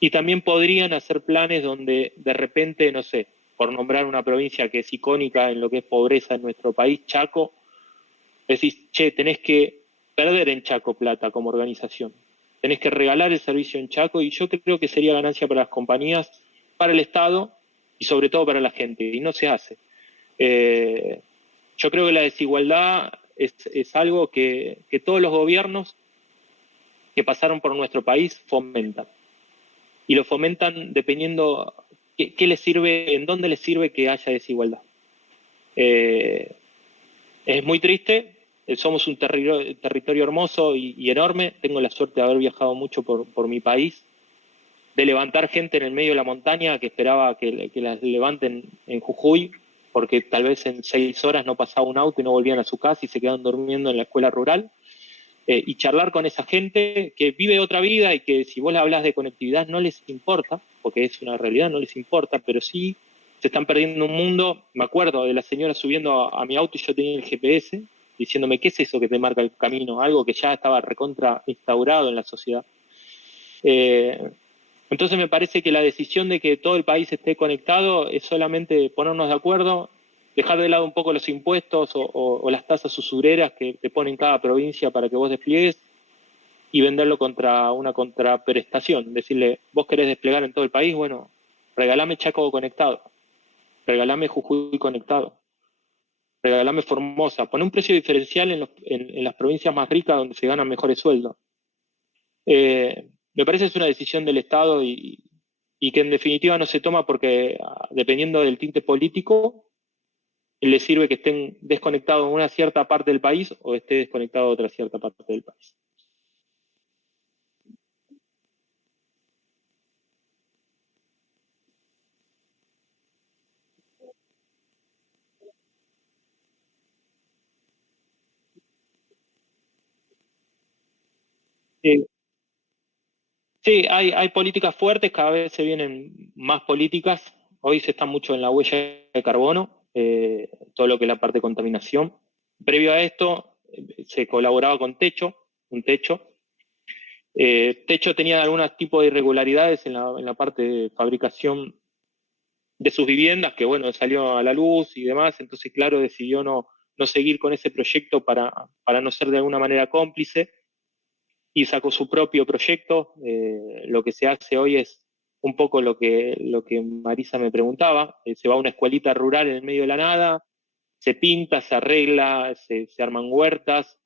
Y también podrían hacer planes donde de repente, no sé, por nombrar una provincia que es icónica en lo que es pobreza en nuestro país, Chaco, decís, che, tenés que perder en Chaco plata como organización. Tenés que regalar el servicio en Chaco y yo creo que sería ganancia para las compañías, para el Estado y sobre todo para la gente, y no se hace. Yo creo que la desigualdad es algo que todos los gobiernos que pasaron por nuestro país fomentan. Y lo fomentan dependiendo qué les sirve, en dónde les sirve que haya desigualdad. Es muy triste, somos un territorio hermoso y enorme, tengo la suerte de haber viajado mucho por mi país, de levantar gente en el medio de la montaña que esperaba que las levanten en Jujuy, porque tal vez en 6 horas no pasaba un auto y no volvían a su casa y se quedaban durmiendo en la escuela rural. Y charlar con esa gente que vive otra vida y que si vos le hablas de conectividad no les importa, porque es una realidad, no les importa, pero sí se están perdiendo un mundo. Me acuerdo de la señora subiendo a mi auto y yo tenía el GPS, diciéndome, ¿qué es eso que te marca el camino? Algo que ya estaba recontra instaurado en la sociedad. Entonces me parece que la decisión de que todo el país esté conectado es solamente ponernos de acuerdo, dejar de lado un poco los impuestos o las tasas usureras que te ponen cada provincia para que vos despliegues y venderlo contra una contraprestación. Decirle, vos querés desplegar en todo el país, bueno, regalame Chaco conectado, regalame Jujuy conectado, regalame Formosa, pon un precio diferencial en las provincias más ricas donde se ganan mejores sueldos. Me parece que es una decisión del Estado y que en definitiva no se toma porque dependiendo del tinte político, le sirve que estén desconectados de una cierta parte del país o esté desconectado de otra cierta parte del país. Sí, sí, hay políticas fuertes, cada vez se vienen más políticas. Hoy se está mucho en la huella de carbono, todo lo que es la parte de contaminación. Previo a esto, se colaboraba con Techo, un Techo. Techo tenía algunos tipos de irregularidades en la parte de fabricación de sus viviendas, que bueno, salió a la luz y demás, entonces claro, decidió no seguir con ese proyecto para no ser de alguna manera cómplice y sacó su propio proyecto. Lo que se hace hoy es un poco lo que Marisa me preguntaba, se va a una escuelita rural en el medio de la nada, se pinta, se arregla, se arman huertas,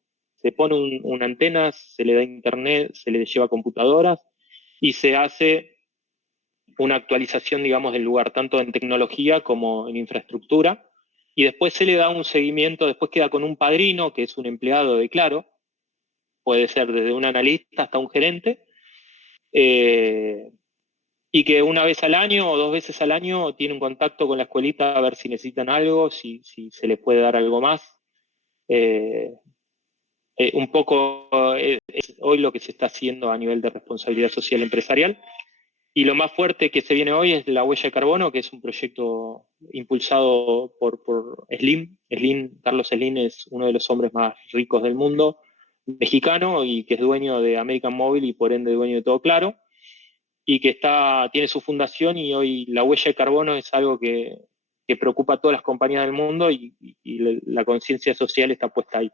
se pone una antena, se le da internet, se le lleva computadoras y se hace una actualización, digamos, del lugar, tanto en tecnología como en infraestructura, y después se le da un seguimiento, después queda con un padrino, que es un empleado de Claro, puede ser desde un analista hasta un gerente, y que una vez al año o 2 veces al año tiene un contacto con la escuelita a ver si necesitan algo, si se les puede dar algo más. Un poco es hoy lo que se está haciendo a nivel de responsabilidad social empresarial. Y lo más fuerte que se viene hoy es la huella de carbono, que es un proyecto impulsado por Slim. Carlos Slim es uno de los hombres más ricos del mundo, mexicano, y que es dueño de American Mobile y por ende dueño de todo Claro, y que tiene su fundación y hoy la huella de carbono es algo que preocupa a todas las compañías del mundo y la conciencia social está puesta ahí.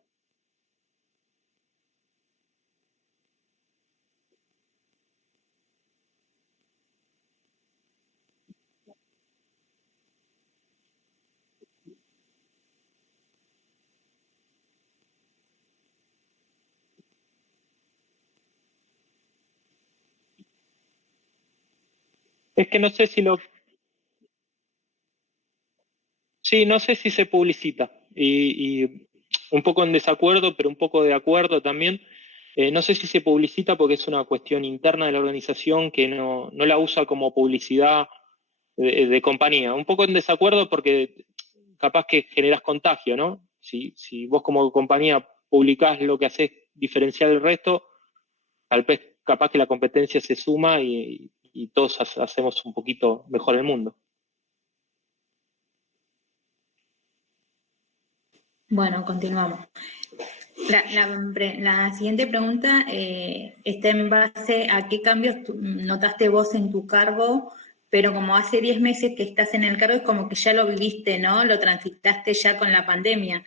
Es que no sé si sí, no sé si se publicita y un poco en desacuerdo, pero un poco de acuerdo también. No sé si se publicita porque es una cuestión interna de la organización que no la usa como publicidad de compañía. Un poco en desacuerdo porque capaz que generas contagio, ¿no? Si vos como compañía publicás lo que haces diferencial del resto, tal vez capaz que la competencia se suma y todos hacemos un poquito mejor el mundo. Bueno, continuamos. La siguiente pregunta está en base a qué cambios notaste vos en tu cargo, pero como hace 10 meses que estás en el cargo, es como que ya lo viviste, ¿no? Lo transitaste ya con la pandemia.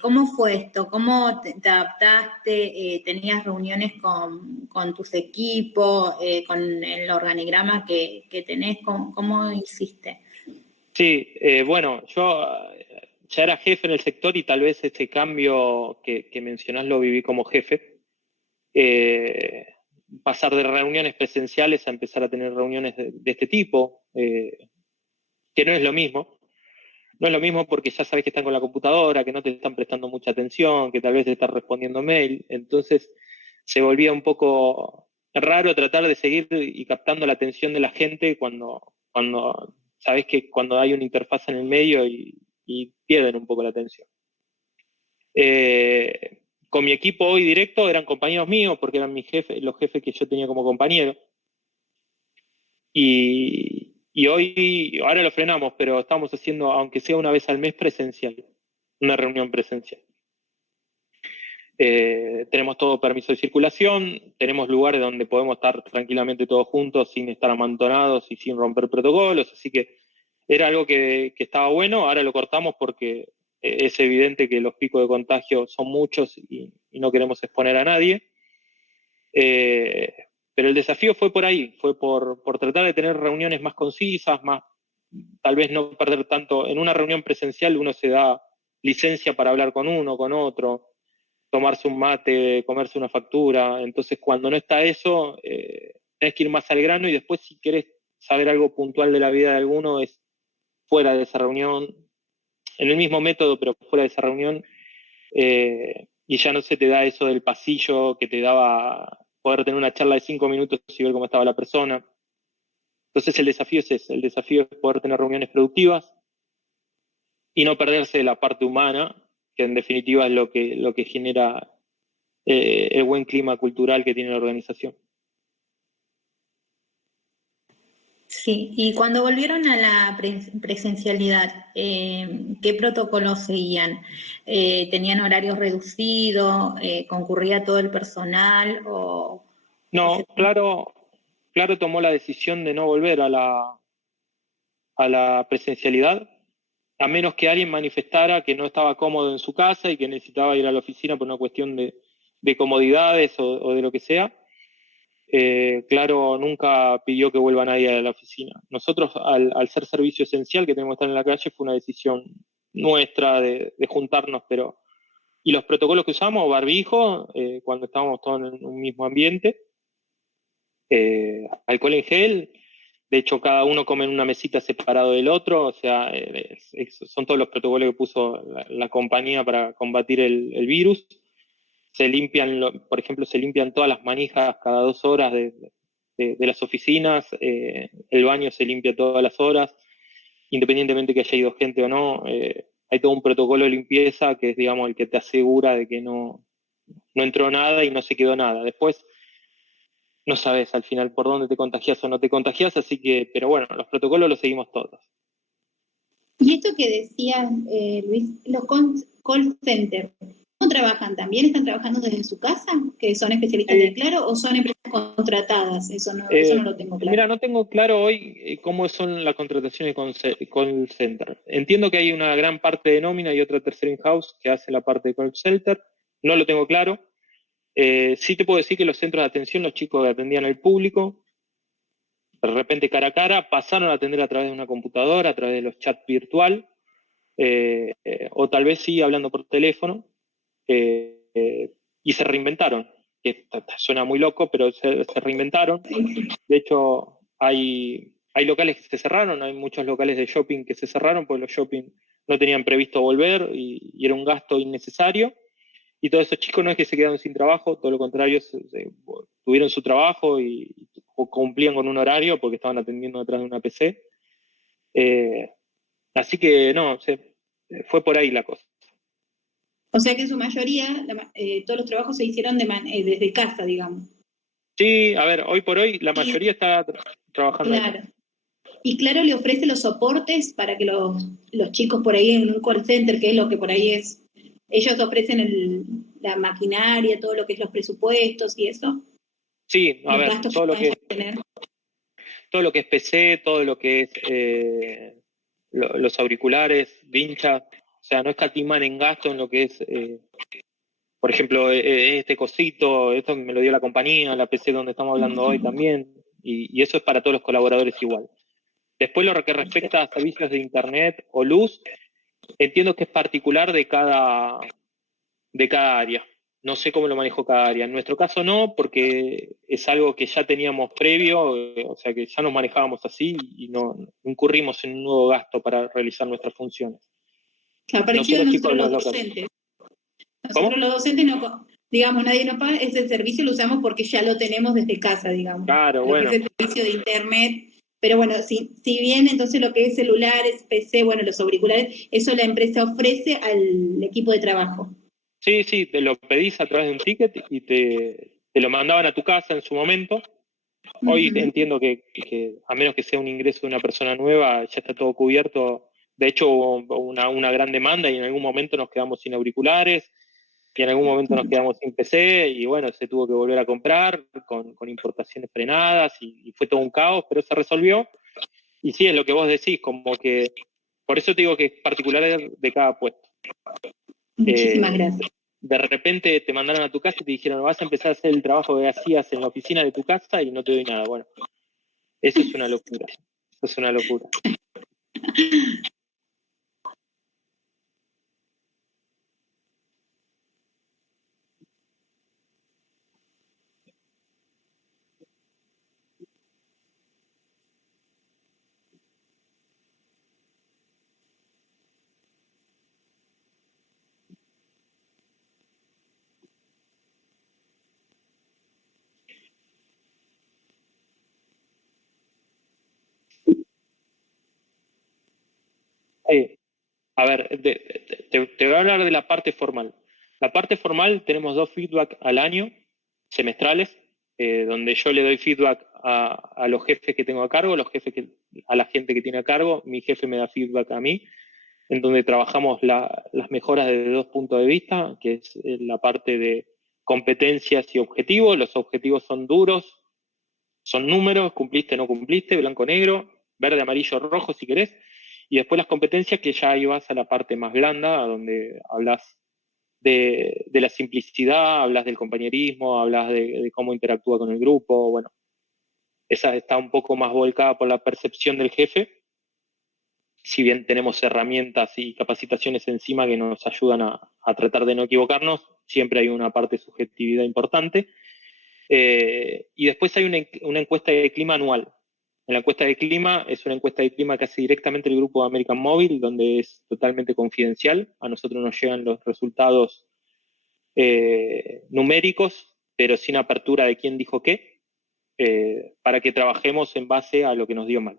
¿Cómo fue esto? ¿Cómo te adaptaste? ¿Tenías reuniones con tus equipos, con el organigrama que tenés? ¿Cómo hiciste? Sí, bueno, yo ya era jefe en el sector y tal vez ese cambio que mencionás lo viví como jefe. Pasar de reuniones presenciales a empezar a tener reuniones de este tipo, que no es lo mismo. No es lo mismo porque ya sabes que están con la computadora, que no te están prestando mucha atención, que tal vez te están respondiendo mail. Entonces se volvía un poco raro tratar de seguir y captando la atención de la gente cuando sabes que cuando hay una interfaz en el medio y pierden un poco la atención. Con mi equipo hoy directo eran compañeros míos porque eran mis jefes, los jefes que yo tenía como compañero. Y hoy, ahora lo frenamos, pero estamos haciendo, aunque sea una vez al mes, presencial, una reunión presencial. Tenemos todo permiso de circulación, tenemos lugares donde podemos estar tranquilamente todos juntos sin estar amontonados y sin romper protocolos, así que era algo que estaba bueno. Ahora lo cortamos porque es evidente que los picos de contagio son muchos y no queremos exponer a nadie. Pero el desafío fue por ahí, fue por tratar de tener reuniones más concisas, tal vez no perder tanto. En una reunión presencial uno se da licencia para hablar con uno, con otro, tomarse un mate, comerse una factura. Entonces, cuando no está eso, tenés que ir más al grano y después, si querés saber algo puntual de la vida de alguno, es fuera de esa reunión, en el mismo método, pero fuera de esa reunión, y ya no se te da eso del pasillo que te daba poder tener una charla de 5 minutos y ver cómo estaba la persona. Entonces el desafío es ese, el desafío es poder tener reuniones productivas y no perderse de la parte humana, que en definitiva es lo que genera el buen clima cultural que tiene la organización. Sí, y cuando volvieron a la presencialidad, ¿qué protocolos seguían? ¿Tenían horarios reducidos? ¿Concurría todo el personal? No, Claro tomó la decisión de no volver a la presencialidad, a menos que alguien manifestara que no estaba cómodo en su casa y que necesitaba ir a la oficina por una cuestión de comodidades o de lo que sea. Claro, nunca pidió que vuelva nadie a la oficina. Nosotros, al ser servicio esencial que tenemos que estar en la calle, fue una decisión nuestra de juntarnos, y los protocolos que usamos, barbijo, cuando estábamos todos en un mismo ambiente, alcohol en gel, de hecho cada uno come en una mesita separado del otro, o sea, son todos los protocolos que puso la compañía para combatir el virus. Se limpian, por ejemplo, se limpian todas las manijas cada 2 horas de las oficinas, el baño se limpia todas las horas, independientemente que haya ido gente o no. Hay todo un protocolo de limpieza que es, digamos, el que te asegura de que no entró nada y no se quedó nada. Después no sabes al final por dónde te contagias o no te contagias, así que, pero bueno, los protocolos los seguimos todos. Y esto que decías, Luis, los call centers, ¿cómo trabajan? ¿También están trabajando desde su casa? ¿Que son especialistas de Claro o son empresas contratadas? Eso no lo tengo claro. Mira, no tengo claro hoy cómo son las contrataciones con call center. Entiendo que hay una gran parte de nómina y otra tercera in-house que hace la parte de call center. No lo tengo claro. Sí te puedo decir que los centros de atención, los chicos que atendían al público, de repente cara a cara, pasaron a atender a través de una computadora, a través de los chats virtual, o tal vez sí hablando por teléfono, y se reinventaron. Que suena muy loco, pero se reinventaron. De hecho, hay locales que se cerraron, hay muchos locales de shopping que se cerraron porque los shopping no tenían previsto volver y era un gasto innecesario. Y todos esos chicos no es que se quedaron sin trabajo, todo lo contrario, tuvieron su trabajo y cumplían con un horario porque estaban atendiendo detrás de una PC. Así que no, fue por ahí la cosa. O sea que en su mayoría todos los trabajos se hicieron desde casa, digamos. Sí, a ver, hoy por hoy la mayoría está trabajando. Claro. Y Claro le ofrece los soportes para que los chicos por ahí en un call center, que es lo que por ahí es, ellos ofrecen la maquinaria, todo lo que es los presupuestos y eso. Sí, a Los ver, gastos todo lo pueden que tener. todo lo que es PC, todo lo que es los auriculares, vinchas, o sea, no escatiman en gasto en lo que es, por ejemplo, este cosito, esto me lo dio la compañía, la PC donde estamos hablando hoy también, y eso es para todos los colaboradores igual. Después lo que respecta a servicios de internet o luz, entiendo que es particular de cada área. No sé cómo lo manejó cada área. En nuestro caso no, porque es algo que ya teníamos previo, o sea que ya nos manejábamos así y no incurrimos en un nuevo gasto para realizar nuestras funciones. Claro, parecido a Nosotros, chicos, nosotros los locales. docentes. ¿Cómo? Nosotros los docentes no, digamos, nadie nos paga, ese servicio lo usamos porque ya lo tenemos desde casa, digamos. Claro, Lo bueno. que es el servicio de internet. Pero bueno, si bien entonces lo que es celulares, PC, bueno, los auriculares, eso la empresa ofrece al equipo de trabajo. Sí, te lo pedís a través de un ticket y te lo mandaban a tu casa en su momento. Hoy entiendo que a menos que sea un ingreso de una persona nueva, ya está todo cubierto. De hecho, hubo una gran demanda y en algún momento nos quedamos sin auriculares y en algún momento nos quedamos sin PC y bueno, se tuvo que volver a comprar con importaciones frenadas y fue todo un caos, pero se resolvió. Y sí, es lo que vos decís, como que por eso te digo que es particular de cada puesto. Muchísimas gracias. De repente te mandaron a tu casa y te dijeron, vas a empezar a hacer el trabajo que hacías en la oficina de tu casa y no te doy nada. Bueno, eso es una locura. Eso es una locura. A ver, te voy a hablar de la parte formal. La parte formal tenemos 2 feedback al año, semestrales, donde yo le doy feedback a los jefes que tengo a cargo, a la gente que tiene a cargo, mi jefe me da feedback a mí, en donde trabajamos las mejoras desde 2 puntos de vista, que es la parte de competencias y objetivos. Los objetivos son duros, son números, cumpliste, no cumpliste, blanco, negro, verde, amarillo, rojo, si querés. Y después las competencias, que ya ahí vas a la parte más blanda, donde hablas de la simplicidad, hablas del compañerismo, hablas de cómo interactúa con el grupo. Bueno, esa está un poco más volcada por la percepción del jefe, si bien tenemos herramientas y capacitaciones encima que nos ayudan a tratar de no equivocarnos, siempre hay una parte de subjetividad importante. Y después hay una encuesta de clima anual. En la encuesta de clima es una encuesta de clima que hace directamente el grupo American Mobile, donde es totalmente confidencial. A nosotros nos llegan los resultados numéricos, pero sin apertura de quién dijo qué, para que trabajemos en base a lo que nos dio mal.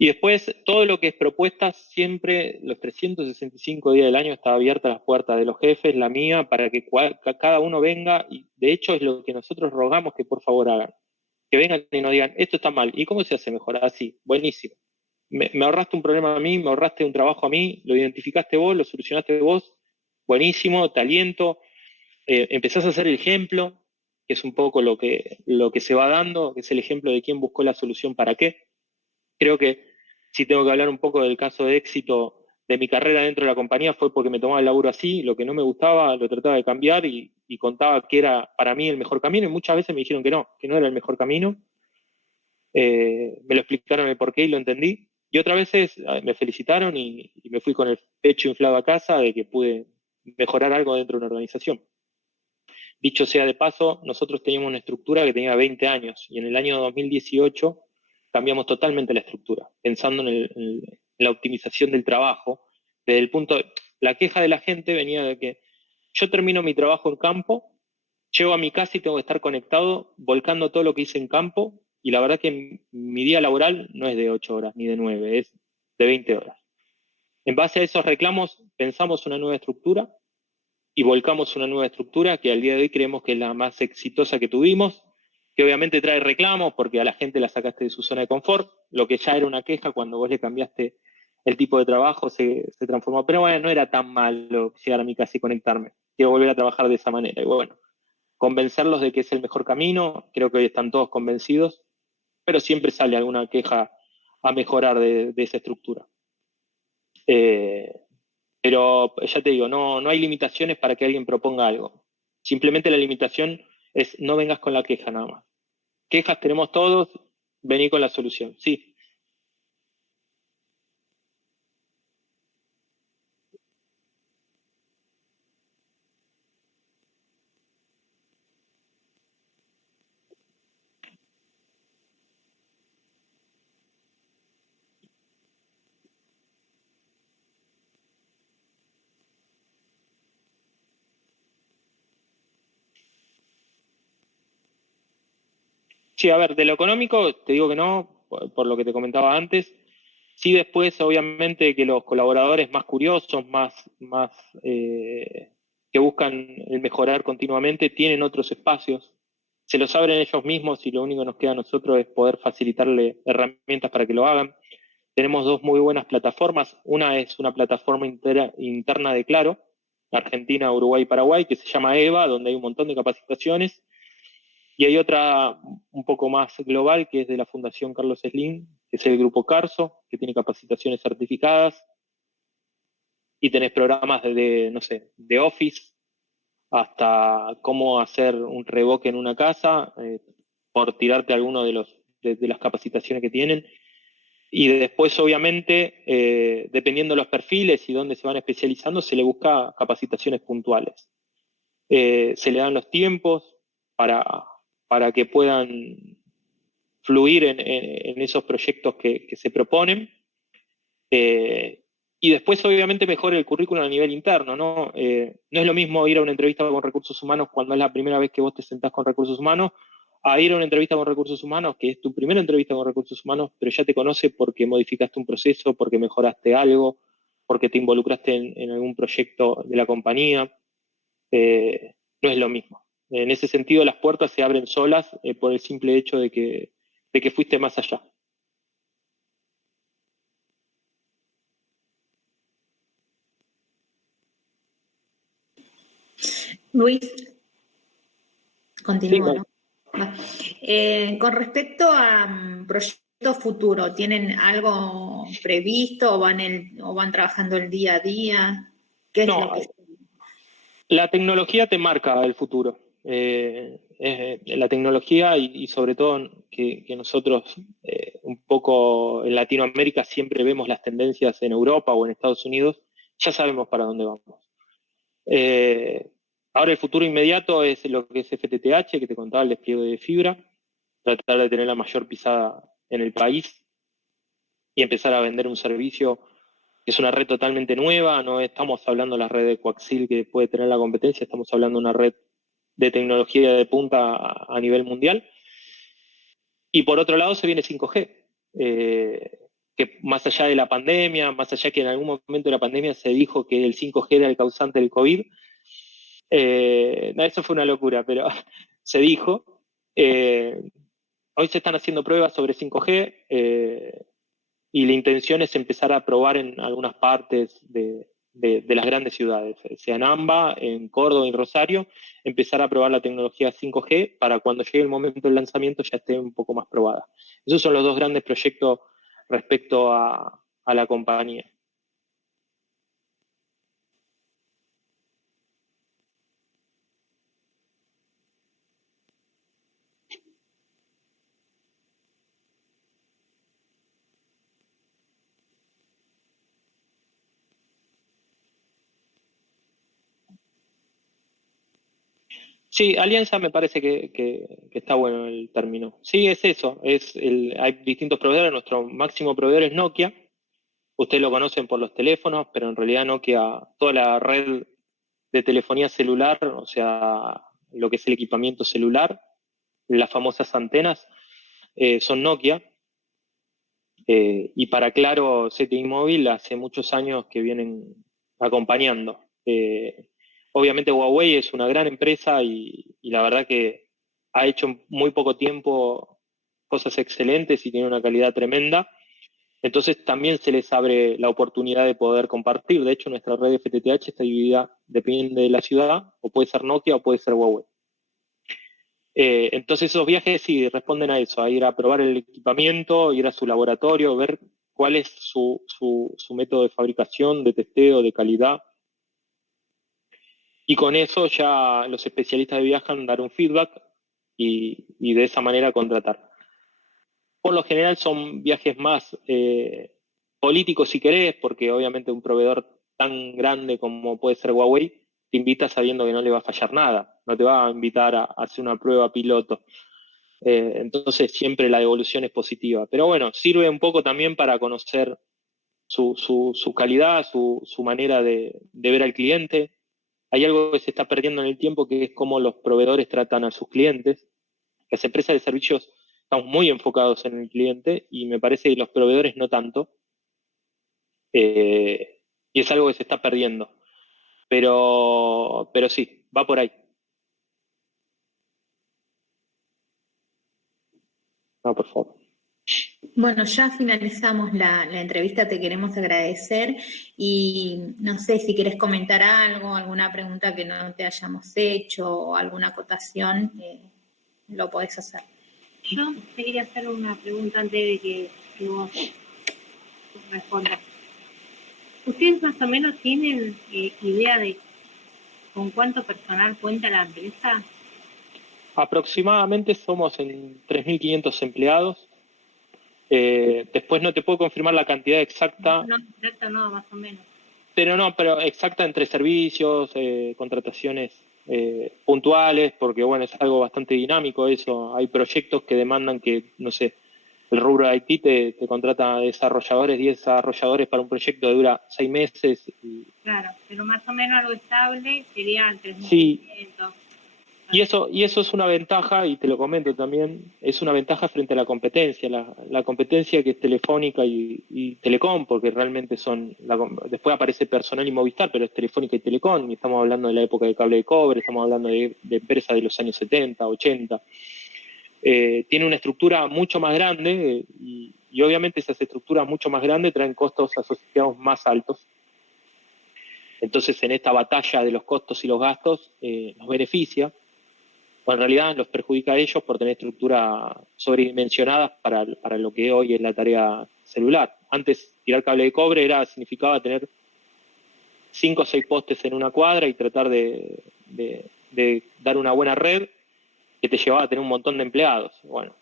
Y después, todo lo que es propuestas, siempre los 365 días del año está abierta las puertas de los jefes, la mía, para que cada uno venga, y de hecho es lo que nosotros rogamos que por favor hagan. Que vengan y nos digan, esto está mal, ¿y cómo se hace mejor? Así, buenísimo. Me ahorraste un problema a mí, me ahorraste un trabajo a mí, lo identificaste vos, lo solucionaste vos, buenísimo, te aliento. Empezás a hacer el ejemplo, que es un poco lo que se va dando, que es el ejemplo de quién buscó la solución para qué. Creo que si tengo que hablar un poco del caso de éxito de mi carrera dentro de la compañía, fue porque me tomaba el laburo así, lo que no me gustaba lo trataba de cambiar y contaba que era para mí el mejor camino, y muchas veces me dijeron que no era el mejor camino. Me lo explicaron el porqué y lo entendí. Y otras veces me felicitaron y me fui con el pecho inflado a casa de que pude mejorar algo dentro de una organización. Dicho sea de paso, nosotros teníamos una estructura que tenía 20 años y en el año 2018 cambiamos totalmente la estructura, pensando en la optimización del trabajo. Desde el punto la queja de la gente venía de que yo termino mi trabajo en campo, llego a mi casa y tengo que estar conectado, volcando todo lo que hice en campo, y la verdad que mi día laboral no es de 8 horas ni de 9, es de 20 horas. En base a esos reclamos pensamos una nueva estructura y volcamos una nueva estructura que al día de hoy creemos que es la más exitosa que tuvimos, que obviamente trae reclamos porque a la gente la sacaste de su zona de confort, lo que ya era una queja cuando vos le cambiaste el tipo de trabajo se transformó, pero bueno, no era tan malo llegar a mi casa y conectarme. quiero volver a trabajar de esa manera. Y bueno, convencerlos de que es el mejor camino, creo que hoy están todos convencidos, pero siempre sale alguna queja a mejorar de esa estructura. Pero ya te digo, no hay limitaciones para que alguien proponga algo. Simplemente la limitación es no vengas con la queja nada más. Quejas tenemos todos, vení con la solución. Sí. Sí, a ver, de lo económico te digo que no, por lo que te comentaba antes. Sí, después, obviamente, que los colaboradores más curiosos, más que buscan el mejorar continuamente, tienen otros espacios. Se los abren ellos mismos y lo único que nos queda a nosotros es poder facilitarle herramientas para que lo hagan. Tenemos dos muy buenas plataformas. Una es una plataforma interna de Claro, Argentina, Uruguay y Paraguay, que se llama EVA, donde hay un montón de capacitaciones. Y hay otra un poco más global, que es de la Fundación Carlos Slim, que es el Grupo Carso, que tiene capacitaciones certificadas. Y tenés programas no sé, de Office, hasta cómo hacer un revoque en una casa, por tirarte alguno de las capacitaciones que tienen. Y después, obviamente, dependiendo de los perfiles y dónde se van especializando, se le busca capacitaciones puntuales. Se le dan los tiempos para que puedan fluir en esos proyectos que se proponen. Y después, obviamente, mejora el currículum a nivel interno, ¿no? No es lo mismo ir a una entrevista con recursos humanos cuando es la primera vez que vos te sentás con recursos humanos, a ir a una entrevista con recursos humanos, que es tu primera entrevista con recursos humanos, pero ya te conoce porque modificaste un proceso, porque mejoraste algo, porque te involucraste en algún proyecto de la compañía. No es lo mismo. En ese sentido, las puertas se abren solas por el simple hecho de que fuiste más allá. Luis, continúo, Sí, ¿no? Va. Con respecto a proyectos futuros, ¿tienen algo previsto o van trabajando el día a día? ¿Qué es lo no, que... la tecnología te marca el futuro. La tecnología y sobre todo que nosotros un poco en Latinoamérica siempre vemos las tendencias en Europa o en Estados Unidos, ya sabemos para dónde vamos. Ahora el futuro inmediato es lo que es FTTH, que te contaba, el despliegue de fibra, tratar de tener la mayor pisada en el país y empezar a vender un servicio que es una red totalmente nueva. No estamos hablando de la red de coaxil que puede tener la competencia, estamos hablando de una red de tecnología de punta a nivel mundial. Y por otro lado se viene 5G, que más allá de la pandemia, más allá que en algún momento de la pandemia se dijo que el 5G era el causante del COVID, no, eso fue una locura, pero se dijo. Hoy se están haciendo pruebas sobre 5G y la intención es empezar a probar en algunas partes de las grandes ciudades, sea en AMBA, en Córdoba y Rosario, empezar a probar la tecnología 5G para cuando llegue el momento del lanzamiento ya esté un poco más probada. Esos son los dos grandes proyectos respecto a la compañía. Sí, alianza me parece que está bueno el término. Sí, es eso. Hay distintos proveedores. Nuestro máximo proveedor es Nokia. Ustedes lo conocen por los teléfonos, pero en realidad Nokia, toda la red de telefonía celular, o sea, lo que es el equipamiento celular, las famosas antenas, son Nokia. Y para Claro, CTI Móvil hace muchos años que vienen acompañando. Obviamente Huawei es una gran empresa y la verdad que ha hecho en muy poco tiempo cosas excelentes y tiene una calidad tremenda. Entonces también se les abre la oportunidad de poder compartir. De hecho, nuestra red de FTTH está dividida dependiendo de la ciudad, o puede ser Nokia o puede ser Huawei. Entonces esos viajes sí responden a eso, a ir a probar el equipamiento, ir a su laboratorio, ver cuál es su método de fabricación, de testeo, de calidad. Y con eso ya los especialistas de viajan dar un feedback y de esa manera contratar. Por lo general son viajes más políticos si querés, porque obviamente un proveedor tan grande como puede ser Huawei te invita sabiendo que no le va a fallar nada, no te va a invitar a hacer una prueba piloto. Entonces siempre la devolución es positiva. Pero bueno, sirve un poco también para conocer su calidad, su manera de ver al cliente. Hay algo que se está perdiendo en el tiempo, que es cómo los proveedores tratan a sus clientes. Las empresas de servicios estamos muy enfocados en el cliente y me parece que los proveedores no tanto. Y es algo que se está perdiendo. Pero sí, va por ahí. No, por favor. Bueno, ya finalizamos la entrevista, te queremos agradecer y no sé si querés comentar algo, alguna pregunta que no te hayamos hecho o alguna acotación, lo podés hacer. Yo te quería hacer una pregunta antes de que vos respondas. ¿Ustedes más o menos tienen idea de con cuánto personal cuenta la empresa? Aproximadamente somos en 3.500 empleados. Después no te puedo confirmar la cantidad exacta. No, exacta no, más o menos. Pero exacta entre servicios, contrataciones puntuales, porque bueno, es algo bastante dinámico eso. Hay proyectos que demandan que, no sé, el rubro de IT te contrata desarrolladores, 10 desarrolladores para un proyecto que dura 6 meses. Claro, pero más o menos algo estable sería entre 3.500. Sí. Y eso es una ventaja, y te lo comento también, es una ventaja frente a la competencia. La competencia que es Telefónica y Telecom, porque realmente después aparece Personal y Movistar, pero es Telefónica y Telecom, y estamos hablando de la época de cable de cobre, estamos hablando de empresas de los años 70, 80. Tiene una estructura mucho más grande y obviamente esas estructuras mucho más grandes traen costos asociados más altos. Entonces en esta batalla de los costos y los gastos nos beneficia, o en realidad los perjudica a ellos por tener estructuras sobredimensionadas para lo que hoy es la tarea celular. Antes tirar cable de cobre significaba tener 5 o 6 postes en una cuadra y tratar de dar una buena red que te llevaba a tener un montón de empleados. Bueno,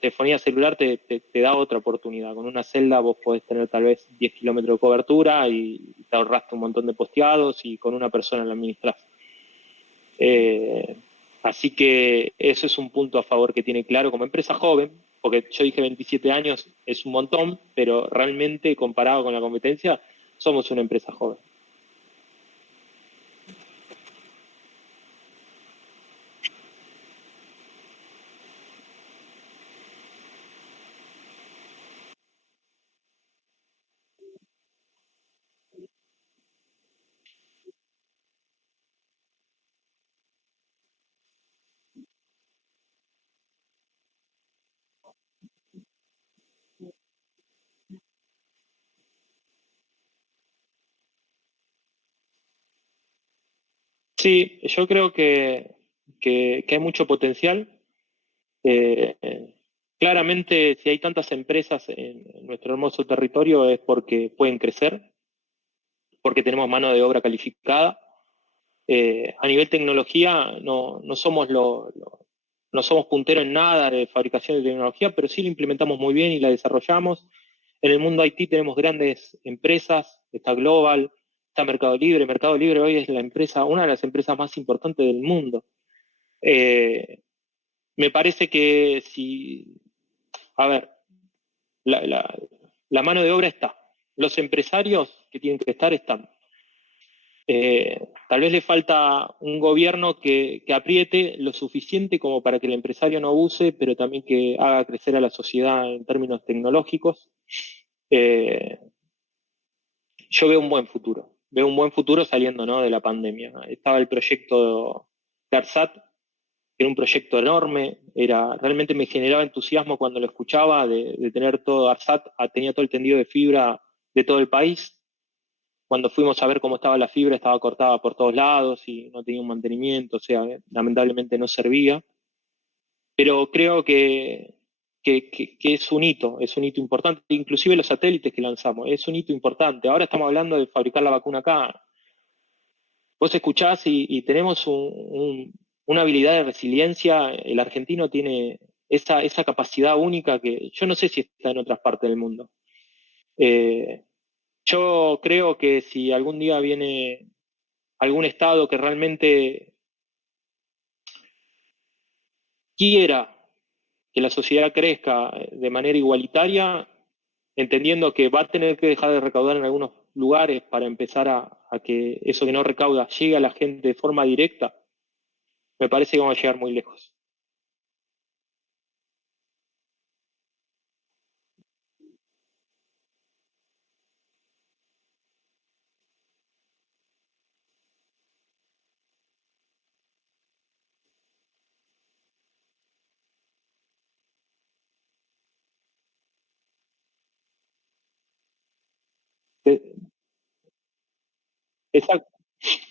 telefonía celular te da otra oportunidad. Con una celda vos podés tener tal vez 10 kilómetros de cobertura y te ahorraste un montón de posteados y con una persona la administrás. Así que eso es un punto a favor que tiene Claro como empresa joven, porque yo dije 27 años es un montón, pero realmente comparado con la competencia somos una empresa joven. Sí, yo creo que hay mucho potencial. Claramente, si hay tantas empresas en nuestro hermoso territorio es porque pueden crecer, porque tenemos mano de obra calificada. A nivel tecnología no somos no somos punteros en nada de fabricación de tecnología, pero sí la implementamos muy bien y la desarrollamos. En el mundo IT tenemos grandes empresas, está Global, está Mercado Libre. Mercado Libre hoy es una de las empresas más importantes del mundo. Me parece que la mano de obra está. Los empresarios que tienen que estar están. Tal vez le falta un gobierno que apriete lo suficiente como para que el empresario no abuse, pero también que haga crecer a la sociedad en términos tecnológicos. Yo veo un buen futuro. Veo un buen futuro saliendo, ¿no?, de la pandemia. Estaba el proyecto de ARSAT, que era un proyecto enorme. Realmente me generaba entusiasmo cuando lo escuchaba de tener todo ARSAT, tenía todo el tendido de fibra de todo el país. cuando fuimos a ver cómo estaba la fibra, estaba cortada por todos lados y no tenía un mantenimiento, o sea, lamentablemente no servía. Pero creo que es un hito importante, inclusive los satélites que lanzamos, es un hito importante. Ahora estamos hablando de fabricar la vacuna acá. Vos escuchás y tenemos una habilidad de resiliencia, el argentino tiene esa capacidad única que yo no sé si está en otras partes del mundo. Yo creo que si algún día viene algún Estado que realmente quiera que la sociedad crezca de manera igualitaria, entendiendo que va a tener que dejar de recaudar en algunos lugares para empezar a que eso que no recauda llegue a la gente de forma directa, me parece que vamos a llegar muy lejos.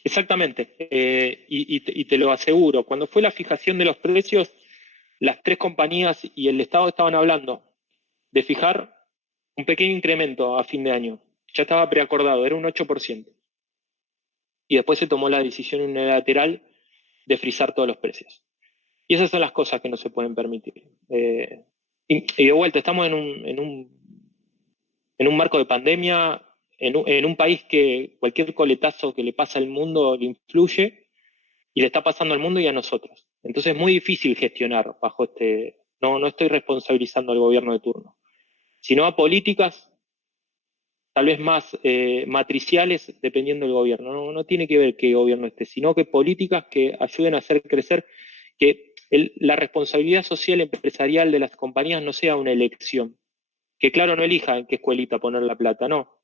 Exactamente, y te lo aseguro, cuando fue la fijación de los precios, las tres compañías y el Estado estaban hablando de fijar un pequeño incremento a fin de año. Ya estaba preacordado, era un 8%. Y después se tomó la decisión unilateral de frizar todos los precios. Y esas son las cosas que no se pueden permitir. Y de vuelta, estamos en un marco de pandemia, en un país que cualquier coletazo que le pasa al mundo le influye y le está pasando al mundo y a nosotros. Entonces es muy difícil gestionar bajo este... No estoy responsabilizando al gobierno de turno, sino a políticas tal vez más matriciales dependiendo del gobierno. No tiene que ver qué gobierno esté, sino que políticas que ayuden a hacer crecer, que la responsabilidad social empresarial de las compañías no sea una elección. Que claro, no elija en qué escuelita poner la plata, no.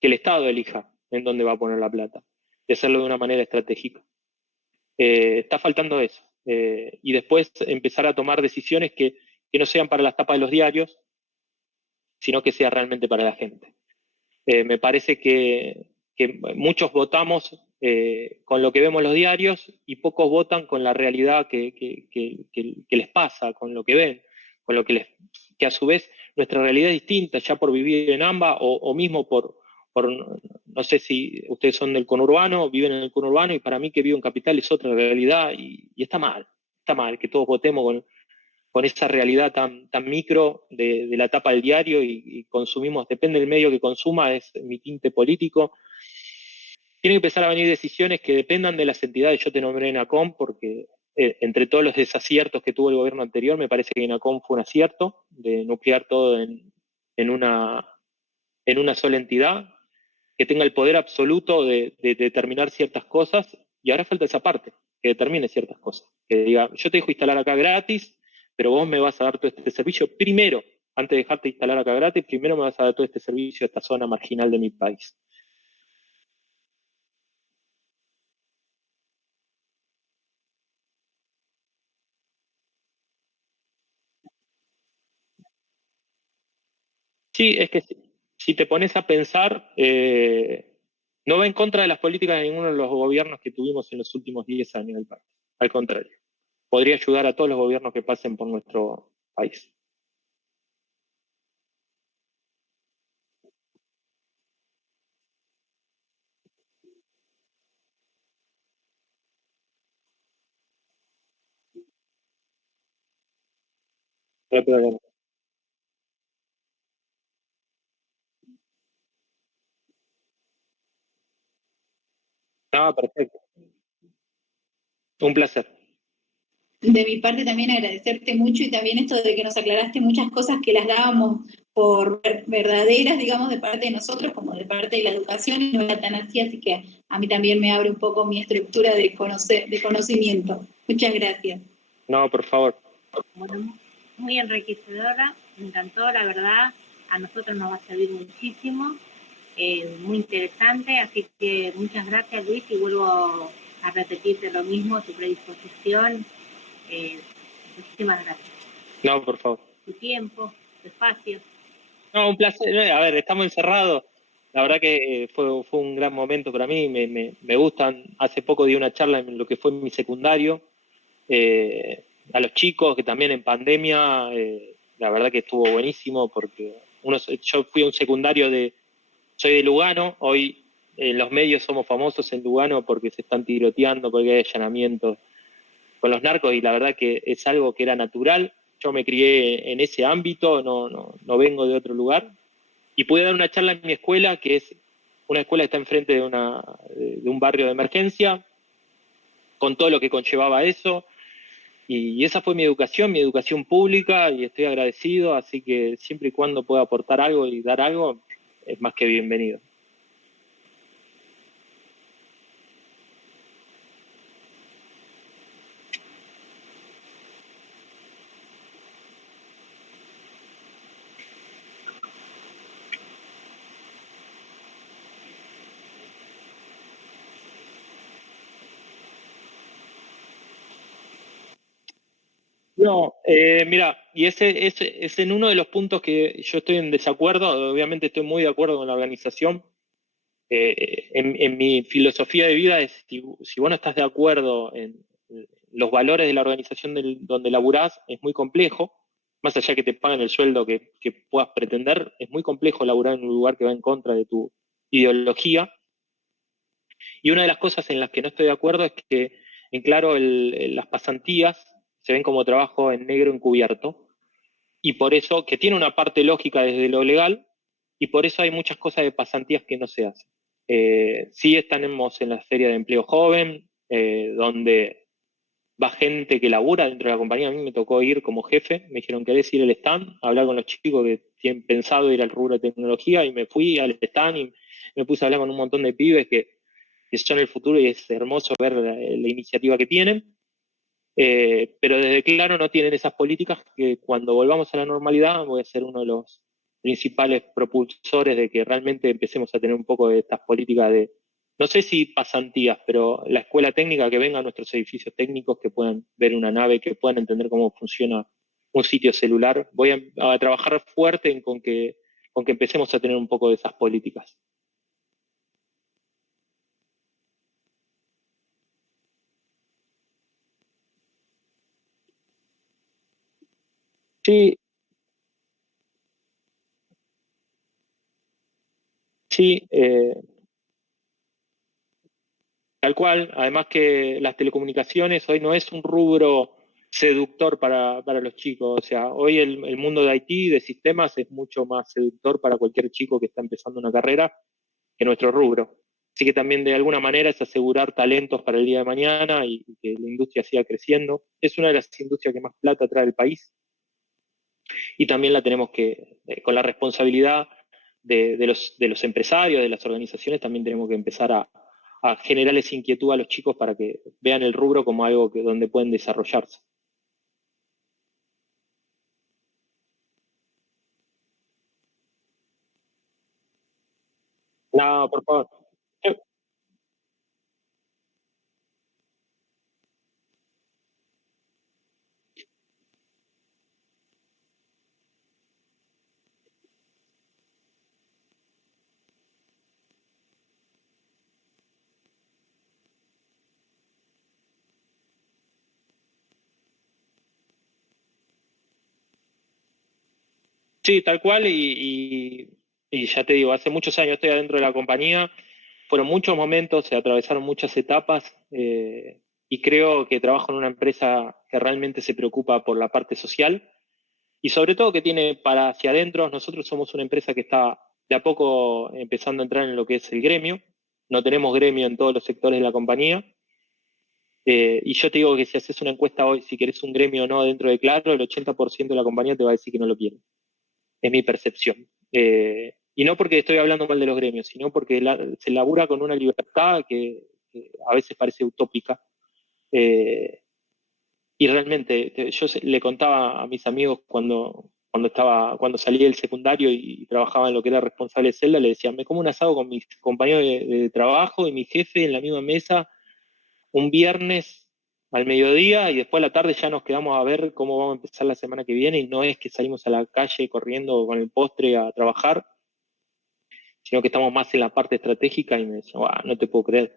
Que el Estado elija en dónde va a poner la plata. De hacerlo de una manera estratégica. Está faltando eso. Y después empezar a tomar decisiones que no sean para las tapas de los diarios, sino que sea realmente para la gente. Me parece que muchos votamos con lo que vemos en los diarios y pocos votan con la realidad que les pasa, con lo que ven, con lo que a su vez nuestra realidad es distinta, ya por vivir en AMBA o mismo por, no sé si ustedes son del conurbano, viven en el conurbano, y para mí que vivo en Capital es otra realidad y está mal que todos votemos con esa realidad tan micro de la tapa del diario y consumimos, depende del medio que consuma, es mi tinte político. Tienen que empezar a venir decisiones que dependan de las entidades. Yo te nombré ENACOM porque entre todos los desaciertos que tuvo el gobierno anterior, me parece que ENACOM fue un acierto de nuclear todo en una sola entidad, que tenga el poder absoluto de determinar ciertas cosas, y ahora falta esa parte, que determine ciertas cosas. Que diga, yo te dejo instalar acá gratis, pero vos me vas a dar todo este servicio primero, antes de dejarte instalar acá gratis, primero me vas a dar todo este servicio a esta zona marginal de mi país. Sí, es que si te pones a pensar, no va en contra de las políticas de ninguno de los gobiernos que tuvimos en los últimos 10 años del país. Al contrario, podría ayudar a todos los gobiernos que pasen por nuestro país. No hay problema. No, perfecto. Un placer. De mi parte también agradecerte mucho y también esto de que nos aclaraste muchas cosas que las dábamos por verdaderas, digamos, de parte de nosotros como de parte de la educación, y no era tan así que a mí también me abre un poco mi estructura de conocimiento. Muchas gracias. No, por favor. Bueno, muy enriquecedora, me encantó, la verdad, a nosotros nos va a servir muchísimo, muy interesante, así que muchas gracias, Luis, y vuelvo a repetirte lo mismo, tu predisposición, muchísimas gracias. No, por favor. Tu tiempo, tu espacio. No, un placer. A ver, estamos encerrados. la verdad que fue un gran momento para mí, me gustan. Hace poco di una charla en lo que fue mi secundario, a los chicos, que también en pandemia, la verdad que estuvo buenísimo, porque yo fui a un secundario soy de Lugano, hoy en los medios somos famosos en Lugano porque se están tiroteando, porque hay allanamientos con los narcos, y la verdad que es algo que era natural. Yo me crié en ese ámbito, no vengo de otro lugar, y pude dar una charla en mi escuela, que es una escuela que está enfrente de un barrio de emergencia, con todo lo que conllevaba eso, y esa fue mi educación pública, y estoy agradecido, así que siempre y cuando pueda aportar algo y dar algo, es más que bienvenido. No, mira, y ese es en uno de los puntos que yo estoy en desacuerdo. Obviamente estoy muy de acuerdo con la organización. En mi filosofía de vida es, si vos no estás de acuerdo en los valores de la organización donde laburás, es muy complejo. Más allá que te paguen el sueldo que puedas pretender, es muy complejo laburar en un lugar que va en contra de tu ideología. Y una de las cosas en las que no estoy de acuerdo es que, en claro, las pasantías se ven como trabajo en negro encubierto, y por eso, que tiene una parte lógica desde lo legal, y por eso hay muchas cosas de pasantías que no se hacen. Sí estamos en la Feria de Empleo Joven, donde va gente que labura dentro de la compañía. A mí me tocó ir como jefe, me dijeron, ¿querés ir al stand? Hablar con los chicos que tienen pensado ir al rubro de tecnología, y me fui al stand y me puse a hablar con un montón de pibes que son el futuro, y es hermoso ver la iniciativa que tienen. Pero desde claro no tienen esas políticas que cuando volvamos a la normalidad voy a ser uno de los principales propulsores de que realmente empecemos a tener un poco de estas políticas de, no sé si pasantías, pero la escuela técnica, que venga a nuestros edificios técnicos, que puedan ver una nave, que puedan entender cómo funciona un sitio celular. Voy a trabajar fuerte con que empecemos a tener un poco de esas políticas. Sí, sí, tal cual. Además que las telecomunicaciones hoy no es un rubro seductor para los chicos. O sea, hoy el mundo de IT, de sistemas, es mucho más seductor para cualquier chico que está empezando una carrera que nuestro rubro. Así que también de alguna manera es asegurar talentos para el día de mañana, y que la industria siga creciendo. Es una de las industrias que más plata trae al país, y también la tenemos que, con la responsabilidad de los empresarios, de las organizaciones, también tenemos que empezar a generarles inquietud a los chicos para que vean el rubro como algo donde pueden desarrollarse. No, por favor. Sí, tal cual, y ya te digo, hace muchos años estoy adentro de la compañía, fueron muchos momentos, se atravesaron muchas etapas, y creo que trabajo en una empresa que realmente se preocupa por la parte social, y sobre todo que tiene para hacia adentro. Nosotros somos una empresa que está de a poco empezando a entrar en lo que es el gremio. No tenemos gremio en todos los sectores de la compañía. Y yo te digo que si haces una encuesta hoy, si querés un gremio o no dentro de Claro, el 80% de la compañía te va a decir que no lo quiere. Es mi percepción. Y no porque estoy hablando mal de los gremios, sino porque se labura con una libertad que a veces parece utópica. Eh, y realmente, yo le contaba a mis amigos cuando salí del secundario y trabajaba en lo que era responsable de celda, le decía, me como un asado con mis compañeros de trabajo y mi jefe en la misma mesa un viernes al mediodía, y después a la tarde ya nos quedamos a ver cómo vamos a empezar la semana que viene, y no es que salimos a la calle corriendo con el postre a trabajar. sino que estamos más en la parte estratégica y me decían, no te puedo creer,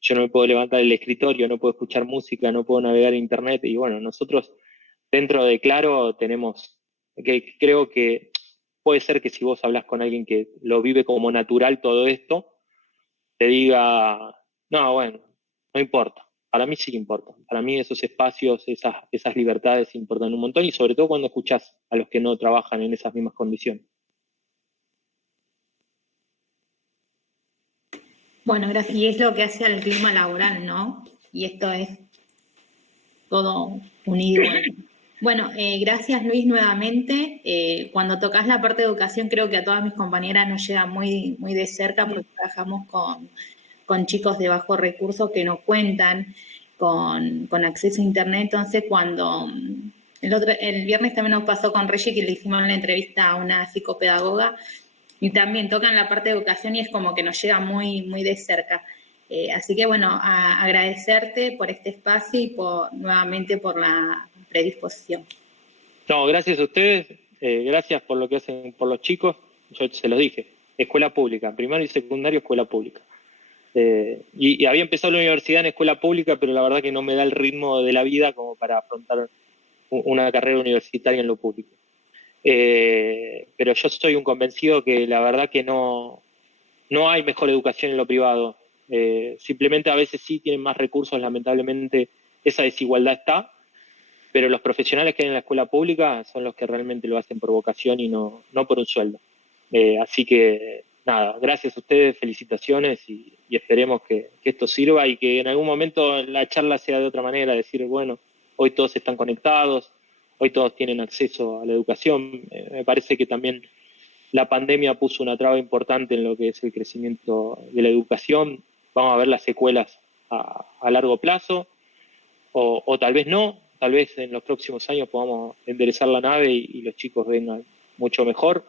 yo no me puedo levantar del escritorio, no puedo escuchar música, no puedo navegar en internet. Y bueno, nosotros dentro de Claro tenemos, que creo que puede ser que si vos hablas con alguien que lo vive como natural todo esto, te diga, no, bueno, no importa. Para mí sí que importa. Para mí esos espacios, esas libertades importan un montón, y sobre todo cuando escuchás a los que no trabajan en esas mismas condiciones. Bueno, gracias. Y es lo que hace al clima laboral, ¿no? Y esto es todo unido. Bueno, gracias Luis nuevamente. Cuando tocas la parte de educación, creo que a todas mis compañeras nos llega muy, muy de cerca, porque trabajamos con chicos de bajo recursos que no cuentan con acceso a internet. Entonces, cuando el viernes también nos pasó con Reggie, que le hicimos una entrevista a una psicopedagoga, y también tocan la parte de educación y es como que nos llega muy, muy de cerca. Así que bueno, agradecerte por este espacio y nuevamente por la predisposición. No, gracias a ustedes, gracias por lo que hacen por los chicos. Yo se los dije, escuela pública, primario y secundario, escuela pública. Y había empezado la universidad en escuela pública, pero la verdad que no me da el ritmo de la vida como para afrontar una carrera universitaria en lo público. Pero yo soy un convencido que la verdad que no hay mejor educación en lo privado. Simplemente a veces sí tienen más recursos, lamentablemente esa desigualdad está, pero los profesionales que hay en la escuela pública son los que realmente lo hacen por vocación y no por un sueldo. Así que nada, gracias a ustedes, felicitaciones y esperemos que esto sirva y que en algún momento la charla sea de otra manera, decir, bueno, hoy todos están conectados, hoy todos tienen acceso a la educación. Me parece que también la pandemia puso una traba importante en lo que es el crecimiento de la educación. Vamos a ver las secuelas a largo plazo, o tal vez no, tal vez en los próximos años podamos enderezar la nave y los chicos vengan mucho mejor.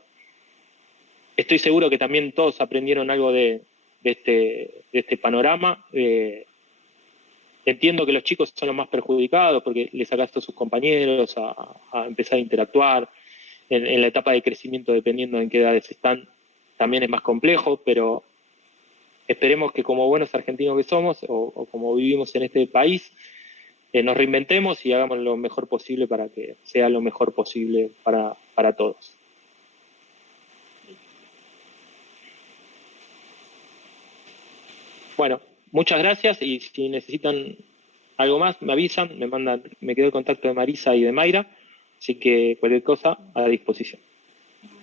Estoy seguro que también todos aprendieron algo de este panorama. Entiendo que los chicos son los más perjudicados porque les sacaste a sus compañeros a empezar a interactuar. En la etapa de crecimiento, dependiendo en qué edades están, también es más complejo, pero esperemos que como buenos argentinos que somos, o como vivimos en este país, nos reinventemos y hagamos lo mejor posible para que sea lo mejor posible para todos. Bueno, muchas gracias, y si necesitan algo más, me avisan, me quedo el contacto de Marisa y de Mayra, así que cualquier cosa a la disposición.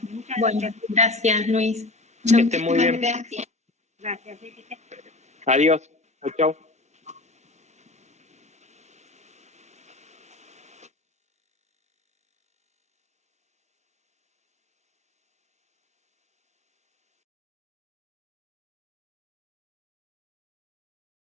Muchas Bueno, gracias. gracias Luis. Que estén muy bien. Gracias. Gracias. Adiós. Chao.